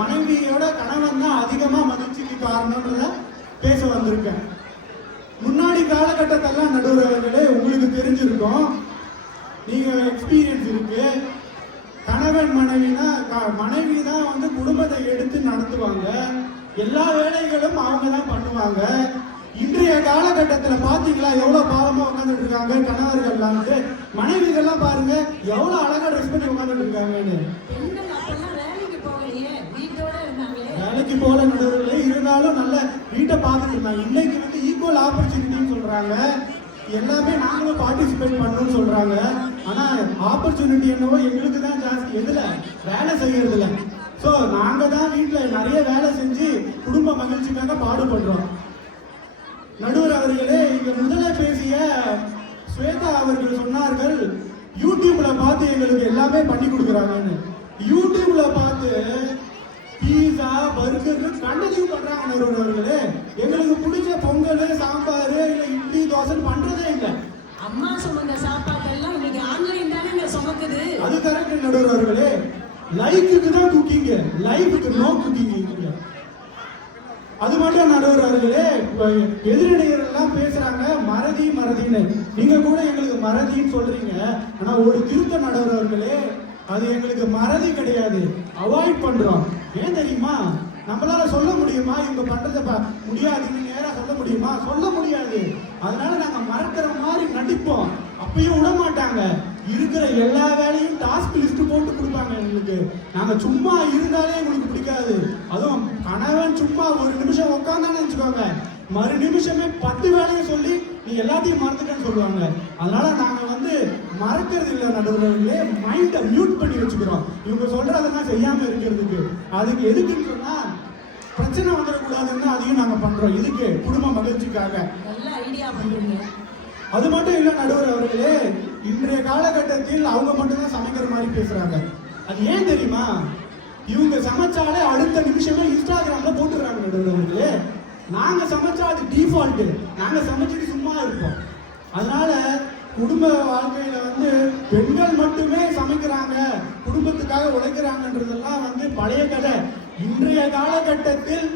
மனைவியோட கணவன் தான் அதிகமா மகிழ்ச்சிக்கு காரணம்ன்றத பேச வந்திருக்கேன். முன்னாடி காலகட்டத்தெல்லாம் நடுவர்களே உங்களுக்கு தெரிஞ்சிருக்கும், நீங்க எக்ஸ்பீரியன்ஸ் இருக்கு. கணவன் மனைவினா மனைவி தான் குடும்பத்தை எடுத்து நடத்துவாங்க, எல்லா வேலைகளும் அவங்க தான் பண்ணுவாங்க. இன்றைய காலகட்டத்தில் பார்த்தீங்களா எவ்வளவு பாவமா உட்காந்துட்டு இருக்காங்க கணவர்கள்லாம். மனைவிகள்லாம் பாருங்க எவ்வளவு அழகா ட்ரெஸ் பண்ணி உட்காந்துட்டு இருக்காங்கன்னு. வேலைக்கு போல நடுவர்களே இருந்தாலும் நல்ல வீட்டை பார்த்துட்டு இருந்தாங்க. இன்னைக்கு ஈக்குவல் ஆப்பர்ச்சுனிட்டின்னு சொல்றாங்க, எல்லாமே நாங்களும் பார்ட்டிசிபேட் பண்ணணும்னு சொல்றாங்க. ஆனா ஆப்பர்ச்சுனிட்டி என்னவோ எங்களுக்கு தான் ஜாஸ்தி, எதுல வேலை செய்யறதுல. ஸோ நாங்க தான் வீட்டில் நிறைய வேலை செஞ்சு குடும்ப மகிழ்ச்சிக்காக பாடுபடுறோம். நடுவர் அவர்களே, இங்க முதல்ல பேசிய ஸ்வேதா அவர்கள் சொன்னார்கள், யூடியூப்ல பார்த்து எங்களுக்கு எல்லாமே பண்ணி கொடுக்குறாங்கன்னு. யூடியூப்ல பார்த்து பீஸா பர்கர் கண்டதையும் பண்றாங்க நடுவர் அவர்களே. எங்களுக்கு பிடிச்ச பொங்கல் சாம்பார் இல்ல இட்லி தோசை பண்றதே இல்லை. அம்மா சுமந்த சாப்பாட்டெல்லாம் இன்னைக்கு ஆன்லைன் தானே சுமக்குது. அது கரெக்ட் நடுவர் அவர்களே. லைஃபுக்கு தான் குக்கிங், லைஃபுக்கு நோ குக்கிங். அது மட்டும் நடுவர் அவர்களே, எதிரிடையர் எல்லாம் பேசுறாங்க மறதின்னு. நீங்க கூட எங்களுக்கு மறதின்னு சொல்றீங்க. ஆனா ஒரு திருத்த நடுவர் அவர்களே, அது எங்களுக்கு மறதி கிடையாது, அவாய்ட் பண்றோம். ஏன் தெரியுமா? நம்மளால சொல்ல முடியுமா இவங்க பண்றத முடியாதுன்னு நேரா சொல்ல முடியுமா? சொல்ல முடியாது. அதனால நாங்க மறக்கிற மாதிரி நடிப்போம். அப்பயும் விட மாட்டாங்க, இருக்கிற எல்லா வேலையும் டாஸ்க் லிஸ்ட் போட்டு கொடுப்பாங்க எங்களுக்கு. நாங்க சும்மா இருந்தாலே எங்களுக்கு பிடிக்காது. அதுவும் கணவன் சும்மா ஒரு நிமிஷம் உட்காந்தான்னு வச்சுக்கோங்க, மறு நிமிஷமே 10 வேலையை சொல்லி நீ எல்லாத்தையும் மறந்துட்டேன்னு சொல்லுவாங்க. அதனால நாங்க மறக்கிறது இல்லை நடுவர்களே, மைண்டை மியூட் பண்ணி வச்சுக்கிறோம் இவங்க சொல்றதெல்லாம் செய்யாம இருக்கிறதுக்கு. அதுக்கு எதுக்குன்னு சொன்னா பிரச்சனை வந்துடக்கூடாதுன்னு அதையும் நாங்க பண்றோம். இதுக்கு குடும்ப மகிழ்ச்சிக்காக. நல்ல ஐடியா பண்றீங்க. அது மட்டும் இல்ல நடுவர் அவர்களே, இன்றைய காலகட்டத்தில் அவங்க மட்டும்தான் சமைக்கிற மாதிரி பேசுறாங்க. அது ஏன் தெரியுமா? இவங்க சமைச்சாலே அடுத்த நிமிஷமே இன்ஸ்டாகிராம்ல போட்டுறாங்க நடுவர் அவர்களே. நாங்க சமைச்சா அது டிஃபால்ட், நாங்க சமைச்சிட்டு சும்மா இருப்போம். அதனால குடும்ப வாழ்க்கையில பெண்கள் மட்டுமே சமைக்கிறாங்க, குடும்பத்துக்காக உழைக்கிறாங்கன்றதெல்லாம் பழைய கதை. இன்றைய காலகட்டத்தில்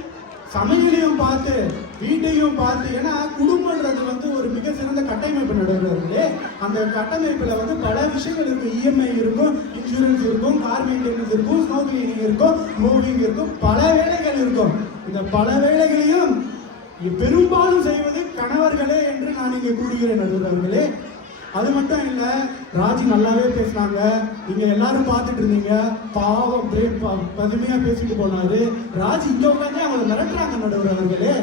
சமையலையும் பார்த்து வீட்டையும் பார்த்து, ஏன்னா குடும்பம்ன்றது ஒரு மிக சிறந்த கட்டமைப்பு நடுவர்களே. அந்த கட்டமைப்புல பல விஷயங்கள் இருக்கும். இஎம்ஐ இருக்கும், இன்சூரன்ஸ் இருக்கும், கார் மெயின்டெனன்ஸ் இருக்கும், ஸ்னோ கிளீனிங் இருக்கும், மூவிங் இருக்கும், பல வேலைகள் இருக்கும். இந்த பல வேலைகளையும் பெரும்பாலும் செய்வது கணவர்களே என்று நான் இங்கே கூறுகிறேன் நடுவர்களே. அது மட்டும் இல்ல, ராஜி நல்லாவே பேசினாங்க, நீங்க எல்லாரும் பார்த்துட்டு இருந்தீங்க. பாவம் பதுமையா பேசிட்டு போனாரு. ராஜி இங்க உட்காந்து அவங்களை மிரட்டுறாங்க நடுவர் அவர்களே.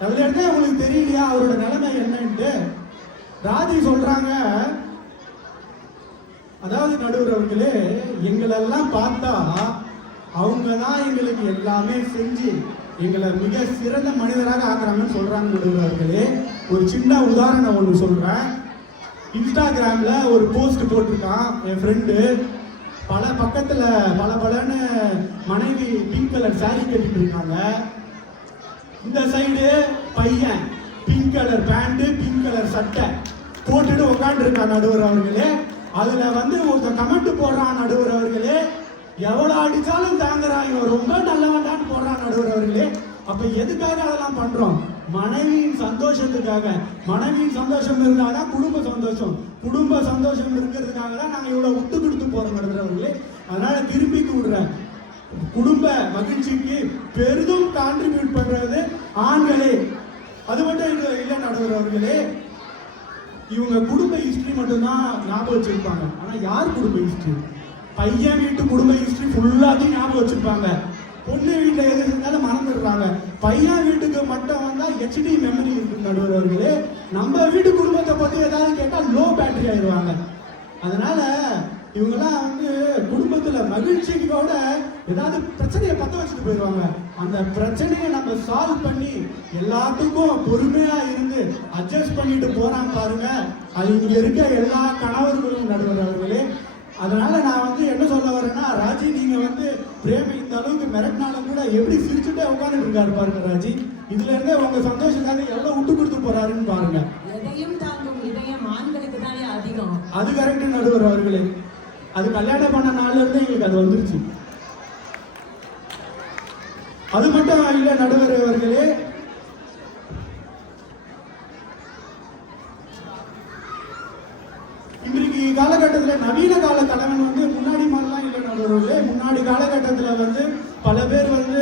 அதுல இருந்தே உங்களுக்கு தெரியலையா அவரோட நிலைமை என்னன்ட்டு? ராஜி சொல்றாங்க, அதாவது நடுவர் அவர்களே, எங்களெல்லாம் பார்த்தா அவங்க தான் எங்களுக்கு எல்லாமே செஞ்சு எங்களை மிக சிறந்த மனிதராக ஆக்குறாங்கன்னு சொல்றாங்க நடுவர் அவர்களே. ஒரு சின்ன உதாரணம் ஒன்று சொல்றேன். இன்ஸ்டாகிராம்ல ஒரு போஸ்ட் போட்டிருக்கான் என் ஃப்ரெண்டு. பல பக்கத்துல பலன்னு மனைவி பிங்க் கலர் சாரி கட்டிட்டு இருக்காங்க. இந்த சைடு பையன் pink colour pant pink colour சட்டை போட்டுட்டு உட்காந்து இருக்கான் நடுவர் அவர்களே. அதுல ஒருத்தர் கமெண்ட் போடுறான் நடுவர் அவர்களே, எவ்வளவு அடிச்சாலும் தாங்குறான், இவன் ரொம்ப நல்லவன்டான்னு போடுறான் நடுவர் அவர்களே. அப்ப எதுக்காக அதெல்லாம் பண்றோம்? மனைவியின் சந்தோஷத்துக்காக. மனைவியின் சந்தோஷம் இருந்தாதான் குடும்ப சந்தோஷம், குடும்ப சந்தோஷம் இருக்கிறதுக்காக தான் நாங்க இவ்வளவு விட்டு கொடுத்து போறோம் நடுவர்களே. அதனால திருப்பி விடுறேன், குடும்ப மகிழ்ச்சிக்கு பெரிதும் கான்ட்ரிபியூட் பண்றது ஆண்களே. அது மட்டும் இல்ல நடுவர் அவர்களே, இவங்க குடும்ப ஹிஸ்டரி மட்டும்தான் ஞாபகம் வச்சிருப்பாங்க. ஆனா யார் குடும்ப ஹிஸ்டரி? பையன் வீட்டு குடும்ப ஹிஸ்டரி ஃபுல்லாத்தையும் ஞாபகம் வச்சிருப்பாங்க. பொண்ணு வீட்டுல எது இருந்தாலும் மறந்துடுறாங்க. பையன் வீட்டுக்கு மட்டும் HD மெமரி இருக்கு நடுவர் அவர்களே. நம்ம வீட்டு குடும்பத்தை பத்தி ஏதாவது கேட்டா லோ பேட்டரி ஆயிடுவாங்க. அதனால இவங்கெல்லாம் வந்து குடும்பத்துல மகிழ்ச்சியோட ஏதாவது பிரச்சனையை பத்த வச்சுட்டு போயிடுவாங்க. அந்த பிரச்சனையை நம்ம சால்வ் பண்ணி எல்லாத்துக்கும் பொறுமையா இருந்து அட்ஜஸ்ட் பண்ணிட்டு போறாங்க பாருங்க, அது இங்க இருக்க எல்லா கணவர்களும் நடுவர் அவர்களே. அதனால நான் வந்து என்ன சொல்ல வரேன்னா, ராஜி நீங்க வந்து பிரேம இந்த அளவுக்கு மிரட்டினாலும் கூட எப்படி சிரிச்சுட்டே உட்காந்துட்டு இருக்காரு பாருங்க ராஜி. இதுல இருந்தே உங்க சந்தோஷத்துக்காக எவ்வளவு விட்டு கொடுத்து போறாருன்னு பாருங்க. எதையும் தாங்கும் இதயம் ஆண்களுக்கு தானே அதிகம். அது கரெக்ட் நடுவர் அவர்களே. அது கல்யாணம் பண்ண நாள்ல இருந்து எங்களுக்கு அது வந்துருச்சு. அது மட்டும் இல்ல நடுவர் அவர்களே, இன்றைக்கு காலகட்டத்தில் நவீன கால தலைவன் வந்து முன்னாடி மாதிரிலாம் இல்லை நடுவர்களே. முன்னாடி காலகட்டத்தில் வந்து பல பேர் வந்து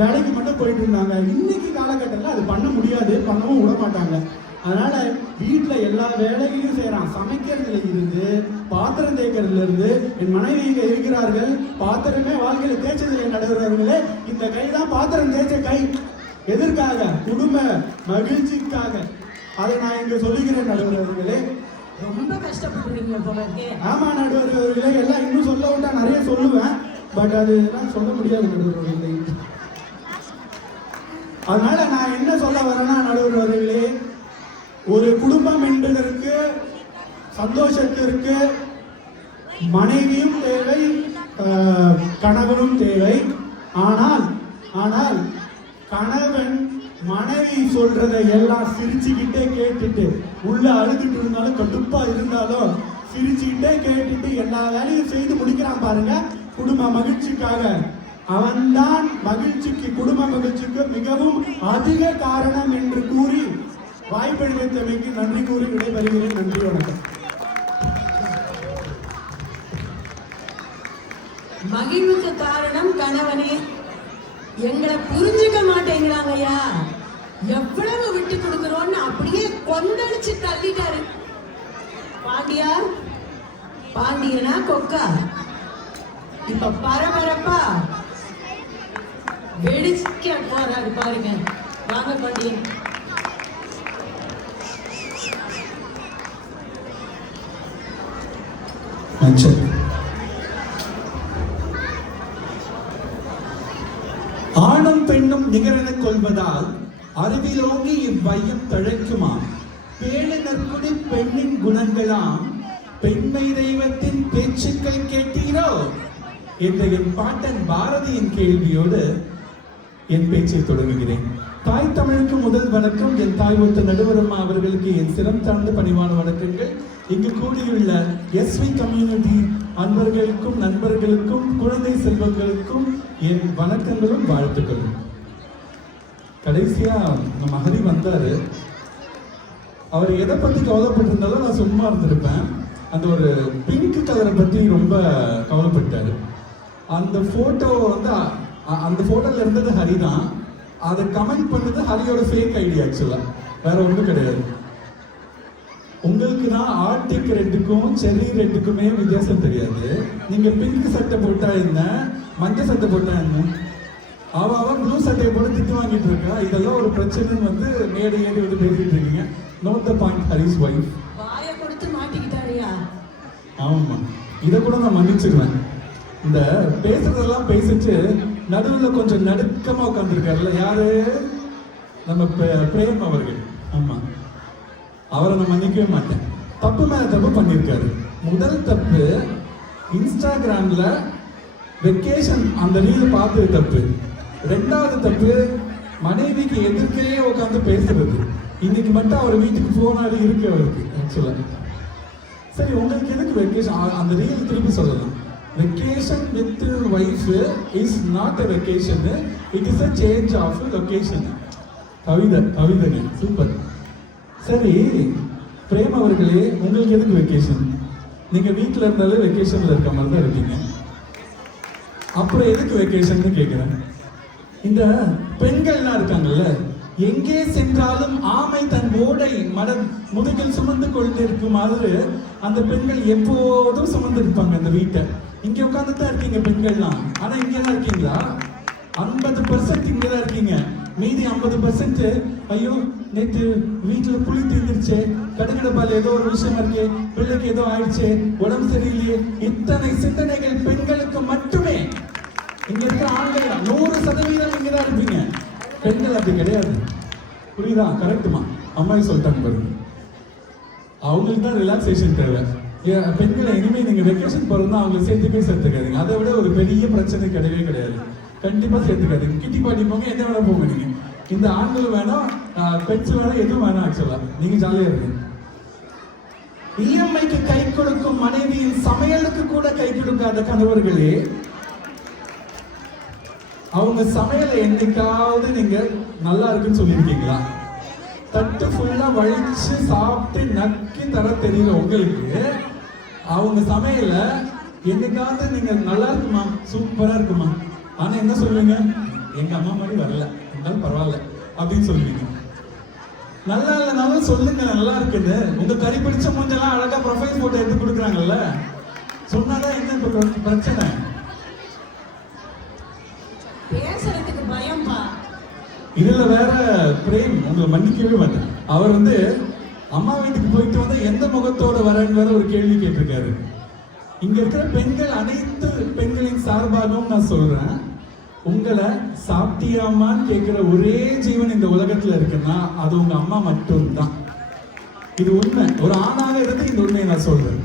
வேலைக்கு மட்டும் போயிட்டு இருந்தாங்க. இன்னைக்கு காலகட்டத்தில் அது பண்ண முடியாது, பண்ணவும் விட மாட்டாங்க. அதனால வீட்டில் எல்லா வேலைகளையும் செய்யறான். சமைக்கிறதுல இருந்து பாத்திரம் தேய்க்கிறதுல இருந்து, என் மனைவி இங்க இருக்கிறார்கள், பாத்திரமே வாழ்க்கையில தேய்ச்சதில்லை நடுவர்களே. இந்த கை தான் பாத்திரம் தேய்ச்ச கை. எதற்காக? குடும்ப மகிழ்ச்சிக்காக. அதை நான் இங்க சொல்லுகிறேன் நடுவர்களே. ரொம்ப கஷ்டப்படுறீங்க போல இருக்கே. ஆமா நடுவர்களே, எல்லாம் இன்னும் சொல்ல விட்டா நிறைய சொல்லுவேன், பட் அது எல்லாம் சொல்ல முடியாது நடுவர்களே. அதனால நான் என்ன சொல்ல வரேன்னா நடுவர்களே, ஒரு குடும்பம் என்பதற்கு சந்தோஷத்திற்கு மனைவியும் தேவை, கணவனும் தேவை. ஆனால் ஆனால் கணவன் மனைவி சொல்றதை எல்லாம் சிரிச்சுக்கிட்டே கேட்டுட்டு, உள்ள அழுதுட்டு இருந்தாலும் கடுப்பா இருந்தாலும் சிரிச்சுக்கிட்டே கேட்டுட்டு எல்லா வேலையும் செய்து முடிக்கிறான் பாருங்க குடும்ப மகிழ்ச்சிக்காக. அவன்தான் மகிழ்ச்சிக்கு, குடும்ப மகிழ்ச்சிக்கு மிகவும் அதிக காரணம் என்று கூறி வாய்ப்பளித்தமைக்கு நன்றி கூறி விடைபெறுகிறேன். நன்றி, வணக்கம். மகிழ்வுக்கு காரணம் கணவனே. எங்களை புரிஞ்சுக்க மாட்டேங்கிறாங்கய்யா. எவ்வளவு விட்டு கொடுக்கிறோம்னு அப்படியே கொந்தளிச்சு தள்ளிட்டாரு. பாண்டியா, பாண்டியனா கொக்கா, இப்ப பரபரப்பா வெடிக்க போறாரு பாருங்க. வாங்க பாண்டியன். ஆணும் பெண்ணும் நிகரென கொள்வதால் அறிவிலோங்கி இவ்வையம் தழைக்குமா? பேணு நற்குடி பெண்ணின் குணங்களாம் பெண்மை தெய்வத்தின் பேச்சுக்கள் கேட்டீரோ என்ற என் பாட்டன் பாரதியின் கேள்வியோடு என் பேச்சை தொடங்குகிறேன். தாய் தமிழுக்கு முதல் வணக்கம். என் தாய் ஒத்த நடுவரம்மா அவர்களுக்கு என் சிரம் சார்ந்த பணிவான வணக்கங்கள். இங்கு கூடியுள்ள எஸ்வி கம்யூனிட்டி அன்பர்களுக்கும் நண்பர்களுக்கும் குழந்தை செல்வங்களுக்கும் என் வணக்கங்களும் வாழ்த்துக்களும். கடைசியா நம்ம ஹரி வந்தாரு. அவர் எதை பத்தி கவலைப்பட்டிருந்தாலும் நான் சும்மா இருந்திருப்பேன். அந்த ஒரு பிங்க் கலரை பத்தி ரொம்ப கவலைப்பட்டாரு. அந்த போட்டோ வந்து அந்த போட்டோல இருந்தது ஹரி தான். அதை கமெண்ட் பண்ணது ஹரியோட ஃபேக் ஐடி. ஆக்சுவலா வேற ஒன்றும் கிடையாது. உங்களுக்கு தான் ஆர்டிக் ரெட்டுக்கும் செர்ரி ரெட்டுக்குமே வித்தியாசம் தெரியாது. நீங்க பிங்க் சட்டை போட்டா என்ன, மஞ்சள் சட்டை போட்டா என்ன, அவன் ப்ளூ சட்டையை போட்டு திட்டு வாங்கிட்டு இருக்கா. இதெல்லாம் ஒரு பிரச்சனைன்னு வந்து மேடை ஏறி வந்து பேசிட்டு இருக்கீங்க. Note the point, Harish wife. வாயை கொடுத்து மாட்டிக்கிட்டாரியா? ஆமா, இதை கூட நான் மன்னிச்சிருவேன். இந்த பேசுறதெல்லாம் பேசிட்டு நடுவில் கொஞ்சம் நடுக்கமா உட்காந்துருக்காருல்ல, யாரு? நம்ம பிரேம் அவர்கள். ஆமா, அவரை நான் மன்னிக்கவே மாட்டேன். தப்பு மேல தப்பு பண்ணியிருக்காரு. முதல் தப்பு இன்ஸ்டாகிராம்ல வெக்கேஷன் அந்த ரீல் பார்த்தது தப்பு. ரெண்டாவது தப்பு மனைவிக்கு எதிர்க்கையே உட்காந்து பேசுறது. இன்னைக்கு மட்டும் அவர் வீட்டுக்கு போனாரு இருக்கு அவருக்கு. ஆக்சுவலா சரி, உங்களுக்கு எதுக்கு வெக்கேஷன்? அந்த ரீல் திருப்பி சொல்லலாம். Vacation with wife is not a vacation. It is a change of location. கவிதை சூப்பர். சரி பிரேம் அவர்களே, உங்களுக்கு எதுக்கு வெக்கேஷன்? நீங்க வீட்டில் இருந்தாலே வெக்கேஷன்ல இருக்க மாதிரி தான் இருக்கீங்க. அப்புறம் எதுக்கு வெக்கேஷன் கேட்கிறேன். இந்த பெண்கள்லாம் இருக்காங்கல்ல, எங்கே சென்றாலும் ஆமை தன் ஓடை முதுகில் சுமந்து கொண்டு இருக்கும் மாதிரி அந்த பெண்கள் எப்போதும் சுமந்து இருப்பாங்க இந்த வீட்டை. இங்க உட்கார்ந்து தான் இருக்கீங்க பெண்கள்லாம். ஆனா இங்க தான் இருக்கீங்களா? 50% இங்கே தான் இருக்கீங்க. மீதி 50% ஐயோ நேற்று வீட்டில் புளி தீர்ந்துருச்சு, கடுகடப்பால் ஏதோ ஒரு விஷயம் இருக்கு, பிள்ளைக்கு ஏதோ ஆயிடுச்சு, உடம்பு சரியில்லையே, இத்தனை சிந்தனைகள் பெண்களுக்கு மட்டுமே. இங்க இருக்கிற ஆண்கள் 100% இங்கே தான் இருப்பீங்க. பெண்கள் அப்படி கிடையாது. புரியுதா? கரெக்டுமா? அம்மா சொல்லிட்டாங்க பாருங்க. அவங்களுக்கு தான் ரிலாக்ஸேஷன் தேவை. பெண்களை இனிமே நீங்க வெக்கேஷன் போறதுனா அவங்களை சேர்த்துக்காதீங்க. அதை விட ஒரு பெரிய பிரச்சனை கிடையவே கிடையாது. கண்டிப்பா சேர்த்துக்காதீங்க. கிட்டி பாட்டி போங்க, என்ன வேணா போங்க. நீங்க இந்த ஆண்களும் வேணாம், பெண்ஸ் வேணாம், எதுவும் வேணாம். ஆக்சுவலா நீங்க ஜாலியா இருக்கு. இஎம்ஐக்கு கை கொடுக்கும் மனைவியின் சமையலுக்கு கூட கை கொடுக்காத கணவர்களே, அவங்க சமையலை என்னைக்காவது நீங்க நல்லா இருக்குன்னு சொல்லியிருக்கீங்களா? தட்டு ஃபுல்லா வழிச்சு சாப்பிட்டு நக்கி தர தெரியல உங்களுக்கு. அவங்க சமையல என்னைக்காவது நீங்க நல்லா இருக்குமா, சூப்பரா இருக்குமா, ஆனா என்ன சொல்லுவீங்க? எங்க அம்மா மாதிரி வரல, இருந்தாலும் பரவாயில்ல அப்படின்னு சொல்லுவீங்க. நல்லா இல்லைனாலும் சொல்லுங்க நல்லா இருக்குன்னு. உங்க கறி பிடிச்ச மூஞ்செல்லாம் அழகா ப்ரொஃபைல் போட்டோ எடுத்து கொடுக்குறாங்கல்ல, சொன்னாதான் என்ன இப்ப பிரச்சனை? பேசுறதுக்கு பயம்பா. இதுல வேற பிரேம் உங்களை மன்னிக்கவே மாட்டேன். அவர் அம்மா வீட்டுக்கு போயிட்டு வந்து எந்த முகத்தோட வரன்னு வேற ஒரு கேள்வி கேட்டிருக்காரு. இங்க இருக்கிற பெண்கள் அனைத்து பெண்களின் சார்பாகவும் நான் சொல்றேன், உங்களை சாப்பிட்டியாமான்னு கேட்கிற ஒரே ஜீவன் இந்த உலகத்துல இருக்குன்னா அது உங்க அம்மா மட்டும்தான். இது உண்மை. ஒரு ஆணாக இருந்து இந்த உண்மையை நான் சொல்றேன்.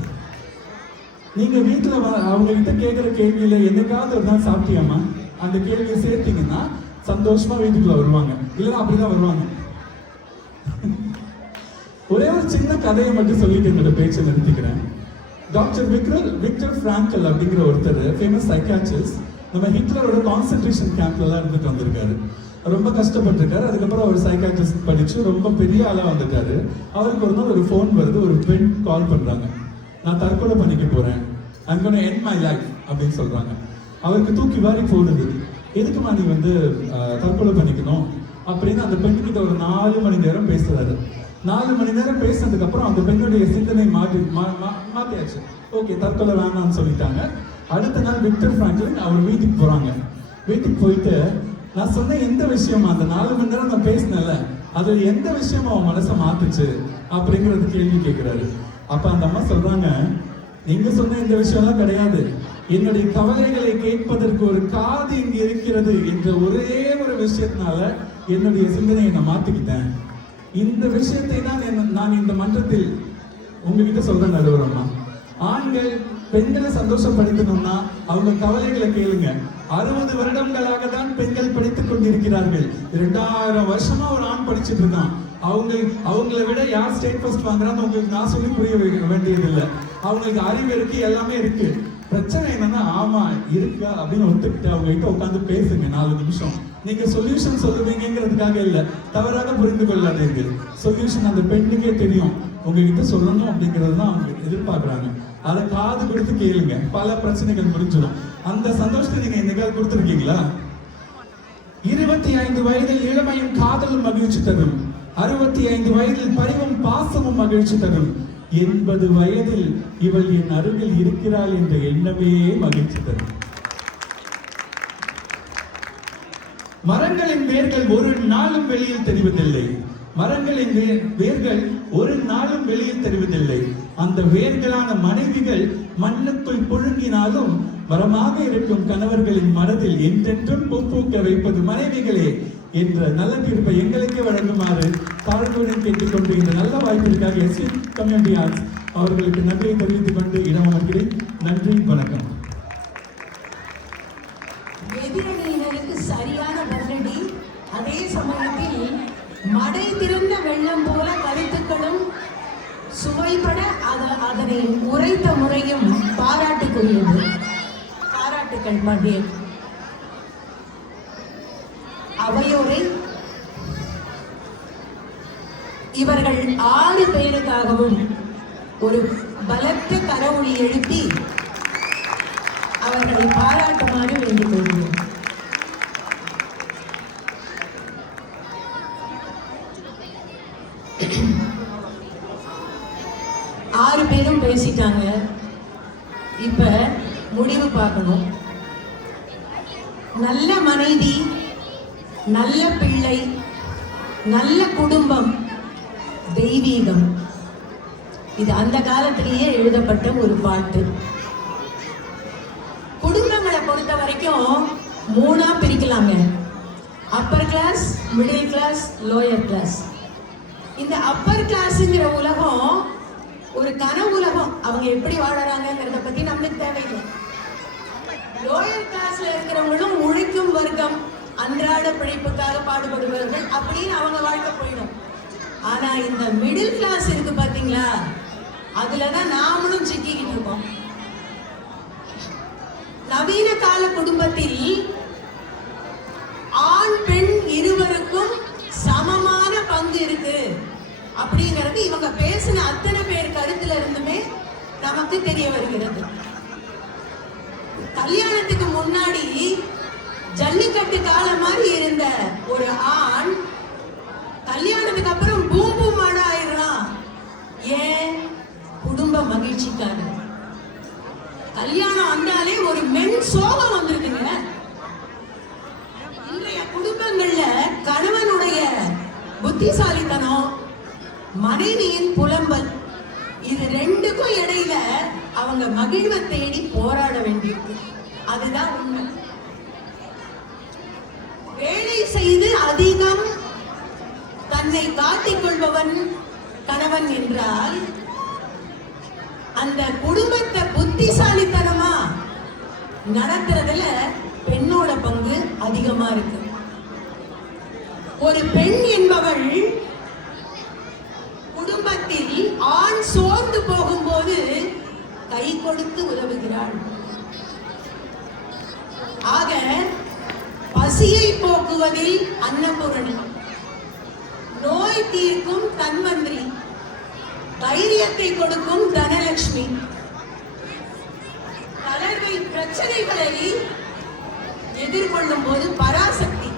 நீங்க வீட்டுல அவங்க கிட்ட கேட்கிற கேள்வியில என்னைக்காவது ஒரு நாள் சாப்பிட்டியாமா அந்த கேள்வியை சேர்த்தீங்கன்னா சந்தோஷமா வீட்டுக்குள்ள வருவாங்க. இல்லைன்னா அப்படிதான் வருவாங்க. ஒரே ஒரு சின்ன கதையை மட்டும் சொல்லிட்டு என்னோட பேச்சை நிறுத்திக்கிறேன். டாக்டர் விக்டர் பிராங்கல் அப்படிங்கிற ஒருத்தர் ஃபேமஸ் சைக்காட்ரிஸ்ட் நம்ம ஹிட்லரோட கான்சென்ட்ரேஷன் கேம்ப்லாம் இருந்துட்டு வந்திருக்காரு. ரொம்ப கஷ்டப்பட்டிருக்காரு. அதுக்கப்புறம் அவர் சைக்காட்ரிஸ்ட் படிச்சு ரொம்ப பெரிய ஆளா வந்துட்டாரு. அவருக்கு ஒரு நாள் ஒரு ஃபோன் வருது. ஒரு பெண் கால் பண்றாங்க, நான் தற்கொலை பண்ணிக்க போறேன், I'm gonna end my life அப்படின்னு சொல்றாங்க. அவருக்கு தூக்கி வாரி போடுது. எதுக்குமா நீ தற்கொலை பண்ணிக்கணும் அப்படின்னு அந்த பெண்ணுக்கிட்ட ஒரு 4 மணி நேரம் பேசுறாரு. 4 மணி நேரம் பேசினதுக்கு அப்புறம் அந்த பெண்ணுடைய சிந்தனை மாத்தியாச்சு. ஓகே, தற்கொலை வேணாம்னு சொல்லிட்டாங்க. அடுத்த நாள் விக்டர் பிராங்க்லின் அவர் வீட்டுக்கு போறாங்க. வீட்டுக்கு போயிட்டு நான் சொன்ன எந்த விஷயம் அந்த 4 மணி நேரம் நான் பேசினேன்ல அது எந்த விஷயம் அவன் மனசை மாத்துச்சு அப்படிங்கறது கேள்வி கேட்கிறாரு. அப்ப அந்த அம்மா சொல்றாங்க, நீங்க சொன்ன இந்த விஷயம்லாம் கிடையாது, என்னுடைய கவலைகளை கேட்பதற்கு ஒரு காது இங்க இருக்கிறது என்ற ஒரே ஒரு விஷயத்தினால என்னுடைய சிந்தனையை நான் மாத்திக்கிட்டேன். இந்த விஷயத்தை தான் நான் இந்த மன்றத்தில் உங்ககிட்ட சொல்றேன் நடுவரம்மா. ஆண்கள் பெண்களை சந்தோஷப்படுத்தணும்னா அவங்க கவலைகளை கேளுங்க. 60 வருடங்களாக தான் பெண்கள் படித்துக் கொண்டிருக்கிறார்கள். 2000 வருஷமா ஒரு ஆண் படிச்சுட்டு இருக்கான். அவங்களை விட யார் ஸ்டேட் ஃபர்ஸ்ட் வாங்குறான்னு உங்களுக்கு நான் சொல்லி புரிய வேண்டியதில்லை. அவங்களுக்கு அறிவு இருக்கு, எல்லாமே இருக்கு. பிரச்சனை என்னன்னா, ஆமா இருக்கா அப்படின்னு ஒத்துக்கிட்டு அவங்க கிட்ட உட்காந்து பேசுங்க 4 நிமிஷம். நீங்க சொல்யூஷன் சொல்லுவீங்கிறதுக்காக இல்ல, தவறாக புரிந்து கொள்ளாதீர்கள். சொல்யூஷன் அந்த பெண்ணுக்கே தெரியும். உங்ககிட்ட சொல்லணும் அப்படிங்கிறது தான் அவங்க எதிர்பார்க்குறாங்க. அதை காது கொடுத்து கேளுங்க, பல பிரச்சனைகள் முடிஞ்சிடும். அந்த சந்தோஷத்தை நீங்க என்னைக்காவது கொடுத்துருக்கீங்களா? 25 வயதில் இளமையும் காதலும் மகிழ்ச்சி தரும். 65 வயதில் பரிவும் பாசமும் மகிழ்ச்சி தரும். 80 வயதில் இவள் என் அருகில் இருக்கிறாள் என்ற எண்ணமே மகிழ்ச்சி தரும். மரங்களின் வேர்கள் ஒரு நாளும் வெளியில் தெரிவதில்லை. மரங்களின் வேர்கள் ஒரு நாளும் வெளியில் தெரிவதில்லை. அந்த வேர்களான மனைவிகள் மண்ணுக்குள் புழுங்கினாலும் மரமாக இருக்கும் கணவர்களின் மனதில் என்றென்றும் பூக்க வைப்பது மனைவிகளே என்ற நல்ல தீர்ப்பை எங்களுக்கு வழங்குமாறு தாழ்வுடன் கேட்டுக்கொண்டு இந்த நல்ல வாய்ப்பிற்காக எஸ்சி கம்யூனிட்டி ஆர்ட்ஸ் அவர்களுக்கு நன்றியை தெரிவித்துக் கொண்டு இடம் அமர்கிறேன். நன்றி, வணக்கம். எதிரணியினருக்கு சரியான பதிலடி. அதே சமயத்தில் மடை திறந்த வெள்ளம் போல கருத்துக்களும் சுவைபட அதனை உரைத்த முறையும் பாராட்டுக்குரியது. பாராட்டுக்கள் மதியம். அவையோரை இவர்கள் 6 பேருக்காகவும் ஒரு பலத்த கரவொலி எழுப்பி அவர்களை பாராட்டுமாறு வேண்டிக் கொள்கிறோம். ஆறு பேரும் பேசிட்டாங்க. இப்ப முடிவு பார்க்கணும். நல்ல மனைவி, நல்ல பிள்ளை, நல்ல குடும்பம், தெய்வீகம். இது அந்த காலத்திலேயே எழுதப்பட்ட ஒரு பாட்டு. குடும்பங்களை பொறுத்த வரைக்கும் 3ஆ பிரிக்கலாங்க. Upper class, middle class, lower class. இந்த அப்பர் கிளாஸ்ங்கிற உலகம் ஒரு கனவு உலகம். அவங்க எப்படி வாழறாங்கிறத பத்தி நம்மளுக்கு தேவையில்லை. லோயர் கிளாஸ்ல இருக்கிறவங்களும் உழைக்கும் வர்க்கம், அன்றாட பிழைப்புக்காக பாடுபடுவார்கள் அப்படின்னு அவங்க வாழ்க்கை போயிடும். ஆனா இந்த மிடில் கிளாஸ் இருக்கு பாத்தீங்களா, அதுலதான் நாமளும் சிக்கிக்கிட்டு இருக்கோம். நவீன கால குடும்பத்தில் ஆண் பெண் இருவருக்கும் சமமான பங்கு இருக்கு அப்படிங்கிறது இவங்க பேசின அத்தனை பேர் கருத்துல இருந்துமே நமக்கு தெரிய வருகிறது. கல்யாணத்துக்கு முன்னாடி ஜல்லிக்கட்டு காலம் மாதிரி இருந்த ஒரு ஆண் கல்யாணத்துக்கு அப்புறம் பூம் பூம் மாடா ஆயிடுறான். ஏன்? குடும்ப மகிழ்ச்சிக்காக. கல்யாணம் வந்தாலே ஒரு மென் சோகம் வந்திருக்குங்க. இன்றைய குடும்பங்கள்ல கணவனுடைய புத்திசாலித்தனம், மனைவியின் புலம்பல், இது ரெண்டுக்கும் இடையில அவங்க மகிழ்வை தேடி போராட வேண்டியிருக்கு. அதுதான் உண்மை. வேலை செய்து அதிகம் தன்னை காட்டிக் கொள்பவன் கணவன் என்றால் அந்த குடும்பத்தை புத்திசாலித்தனமா நடத்துறதுல பெண்ணோட பங்கு அதிகமா இருக்கு. ஒரு பெண் என்பவள் குடும்பத்தில் ஆண் சோர்ந்து போகும்போது கை கொடுத்து உதவுகிறாள். ஆக பசியை போக்குவதில் அன்னபூரணி, நோய் தீர்க்கும் தன்வந்திரி, தைரியத்தை கொடுக்கும் தனலட்சுமி, தளர்வை பிரச்சனைகளை எதிர்கொள்ளும் போது பராசக்தி.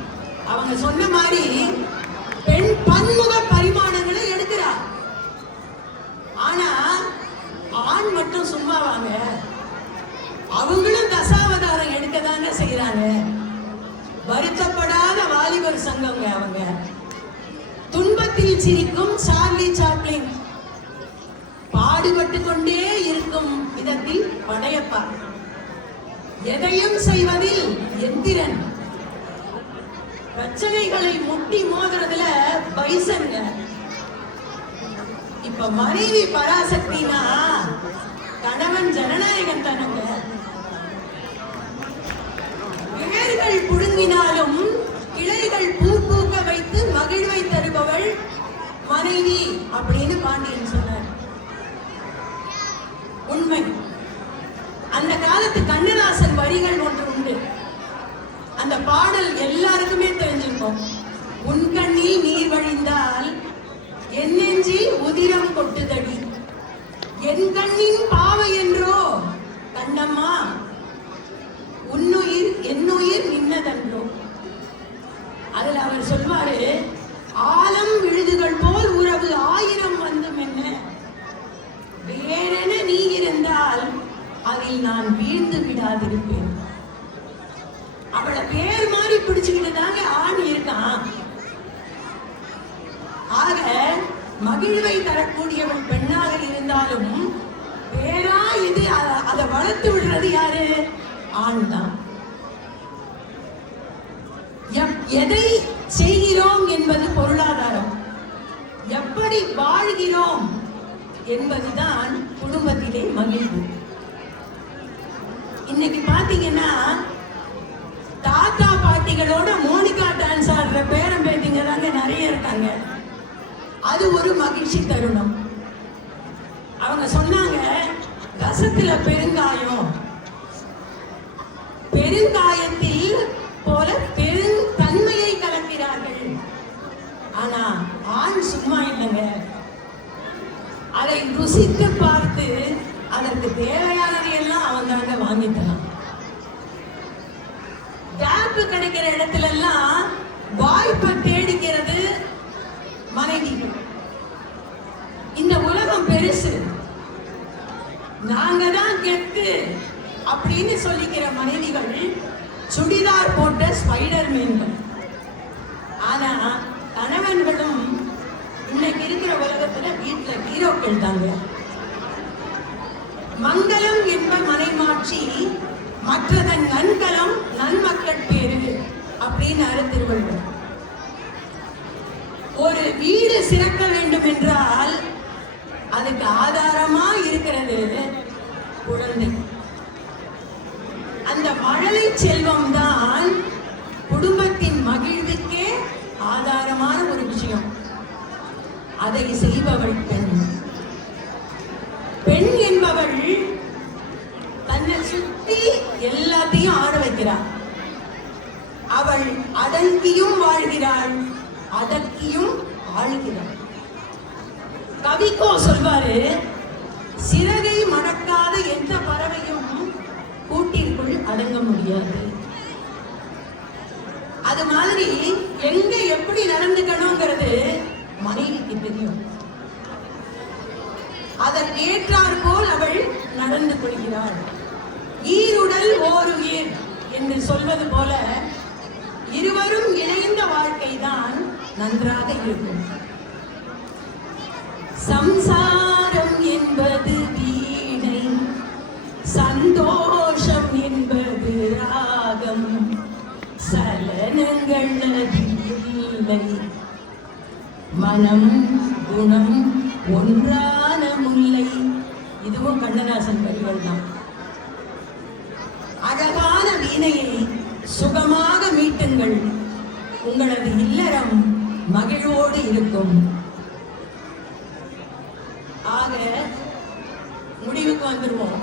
அவங்க சொன்ன மாதிரி பெண் பன்முக பரிமாணங்களை எடுக்கிறார். ஆனா ஆண் மட்டும் சும்மாவாங்க, அவங்களும் தசாவதாரம் எடுக்கதாங்க செய்யறாங்க. வருத்தப்படாத வாலிபர் சங்கம்ங்க அவங்க. துன்பத்தில் சிரிக்கும் சார்லி சாப்ளின், பாடுபட்டு கொண்டே இருக்கும் விதத்தில் படையப்பா, எதையும் செய்வதில் எந்திரன், பிரச்சனைகளை முட்டி மோதுறதுல பைசன்ங்க. இப்ப மனைவி பராசக்தினா கணவன் ஜனநாயகன் தானுங்க. வேர்கள் புடுங்கினாலும் கிளைகள் பூ பூக்க வைத்து மகிழ்வை தருபவள் மனைவி அப்படின்னு பாண்டியன் சொன்னார். உண்மை. அந்த காலத்து கண்ணதாசன் வரிகள் ஒன்று உண்டு. அந்த பாடல் எல்லாருக்குமே தெரிஞ்சிருக்கும். உன் கண்ணில் நீர் வழிந்தால் என் நெஞ்சில் உதிரம் கொட்டுதடி, என் கண்ணின் பாவை என்றோ கண்ணம்மா, உன்னுயிர் என்னுயிர் நின்னதன்றோ. அதுல அவர் சொல்வாரு, ஆலம் விழுதுகள் போல் உறவு 1000 வந்தும் என்ன, வேறென நீ இருந்தால் அதில் நான் வீழ்ந்து விடாதிருப்பேன். அவளை பேர் மாதிரி பிடிச்சுக்கிட்டு தாங்க ஆண் இருக்கான். ஆக மகிழ்வை தரக்கூடியவள் பெண்ணாக இருந்தாலும் பேரா இது அதை வளர்த்து விடுறது யாரு? ஆண் தான். எதை செய்கிறோம் என்பது பொருளாதாரம், எப்படி வாழ்கிறோம் என்பதுதான் குடும்பத்திலே மகிழ்வு. இன்னைக்கு பாத்தீங்கன்னா தாத்தா பாட்டிகளோட மோனிகா டான்ஸ் ஆடுற பேரம் பேட்டிங்க தாங்க நிறைய இருக்காங்க. அது ஒரு மகிழ்ச்சி தருணம். அவங்க சொன்னாங்க, ரசத்துல பெருங்காயம், பெருங்காயத்தில் போல பெருந்தன்மையை கலக்கிறார்கள். ஆனா ஆண் சும்மா இல்லைங்க, அதை ருசித்து பார்த்து அதற்கு தேவையானதை எல்லாம் அவன் தாங்க வாங்கி தரான். கேப் கிடைக்கிற இடத்துல எல்லாம் வாய்ப்பை தேடிக்கிறது மனைவிகள். இந்த உலகம் பெருசு, நாங்க தான் கெத்து அப்படின்னு சொல்லிக்கிற மனைவிகள் சுடிதார் போட்ட ஸ்பைடர் மீன்கள். ஆனா கணவன்களும் இன்னைக்கு இருக்கிற உலகத்துல வீட்டுல ஹீரோக்கள் தாங்க. மங்களம் என்ப மனைமாட்சி, மற்றதன் நன்கலம் நன்மக்கள் பேரு அப்படின்னு திருவள்ளுவர். ஒரு வீடு சிறக்க வேண்டும் என்றால் அதுக்கு ஆதாரமா இருக்கிறது குழந்தை. அந்த மழலை செல்வம் தான் குடும்பத்தின் மகிழ்வுக்கே ஆதாரமான ஒரு விஷயம். அதை செய்பவள் பெண். பெண் என்பவள் தன்னை சுத்தி எல்லாத்தையும் ஆட வைக்கிறாள். அவள் அடங்கியும் வாழ்கிறாள், அதற்கியும் ஆளுகிறாள். கவிக்கோ சொல்வாரு, சிறகை மடக்காத எந்த பறவையும் கூட்டிற்குள் அடங்க முடியாது. அது மாதிரி எங்க எப்படி நடந்துக்கணுங்கிறது மனைவிக்கு தெரியும். அதற்கேற்றார் போல் அவள் நடந்து கொள்கிறாள். ஈருடல் ஓருயிர் என்று சொல்வது போல இருவரும் இணைந்த வாழ்க்கை தான் நன்றாக இருக்கும். சம்சாரம் என்பது வீணை, சந்தோஷம் என்பது ராகம், சலனங்கள் அதில்லை, மனம் குணம் ஒன்றான முல்லை. இதுவும் கண்ணதாசன் வரிகள் தான். அழகான வீணையை சுகமாக மீட்டுங்கள், உங்களது இல்லறம் மகிழ்வோடு இருக்கும். ஆக முடிவுக்கு வந்துருவோம்.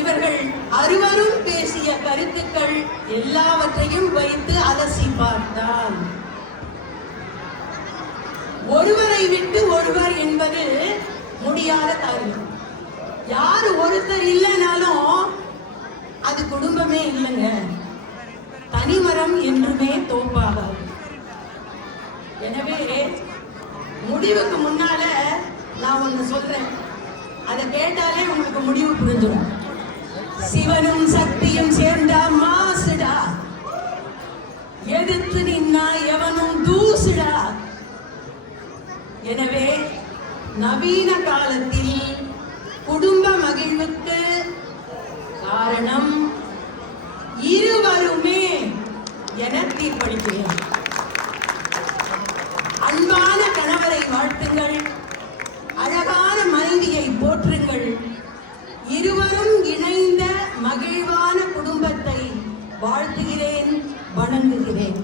இவர்கள் அறுவரும் பேசிய கருத்துக்கள் எல்லாவற்றையும் வைத்து அலசி பார்த்தால் ஒருவரை விட்டு ஒருவர் என்பது முடியாத காரியம். யாரு ஒருத்தர் இல்லைனாலும் அது குடும்பமே இல்லைங்க. தனிமரம் என்றுமே தோப்பாகாது. எனவே முடிவுக்கு முன்னால நான் ஒண்ணு சொல்றேன், அதை கேட்டாலே உங்களுக்கு முடிவு புரிஞ்சிடும். சிவனும் சக்தியும் சேர்ந்தா மாசுடா, எதிர்த்து நின்னா எவனும் தூசுடா. எனவே நவீன காலத்தில் குடும்ப மகிழ்வுக்கு காரணம் இருவருமே என தீர்ப்பளிக்கிறேன். அன்பான கணவரை வாழ்த்துங்கள், அழகான மனைவியை போற்றுங்கள். இருவரும் இணைந்த மகிழ்வான குடும்பத்தை வாழ்த்துகிறேன், வணங்குகிறேன்.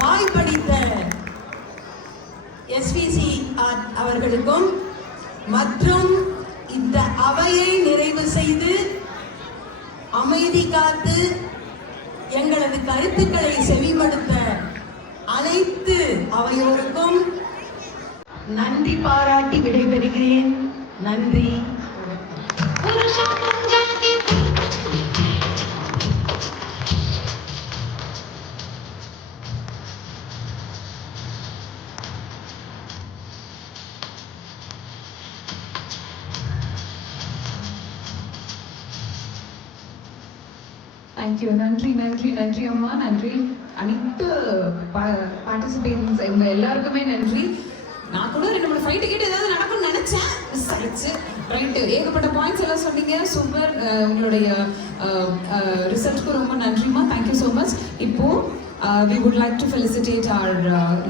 வாய்ப்படித்த எஸ்விசி அவர்களுக்கும் மற்றும் இந்த அவையை நிறைவு செய்து அமைதி காத்து எங்களது கருத்துக்களை செவிமடுத்த அனைத்து அவையோருக்கும் நன்றி பாராட்டி விடைபெறுகிறேன். நன்றி. தேங்க்யூ. நன்றி நன்றி நன்றி அம்மா, நன்றி. அனைத்து பார்ட்டிசிபேட்ஸ் இவங்க எல்லாருக்குமே நன்றி. நான் கூட 2-3 ஃபைட்டு கேட்டு ஏதாவது நடக்கும்னு நினைச்சேன், மிஸ் ஆயிடுச்சு. ரைட்டு, ஏகப்பட்ட பாயிண்ட்ஸ் எல்லாம் சொன்னீங்க, சூப்பர். உங்களுடைய ரிசல்ட்க்கு ரொம்ப நன்றிம்மா, தேங்க்யூ ஸோ மச். இப்போ we would like to felicitate our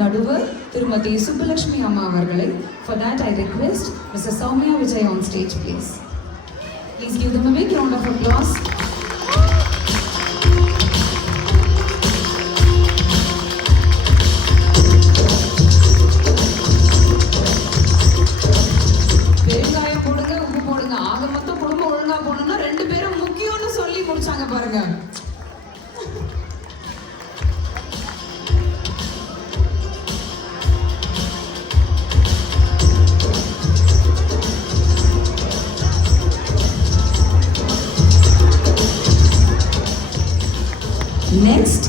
நடுவர் திருமதி சுப்புலட்சுமி அம்மா அவர்களை. For that I request Mrs. Soumya Vijay on stage, please. Please give them a big round of applause. பாருங்க. Next,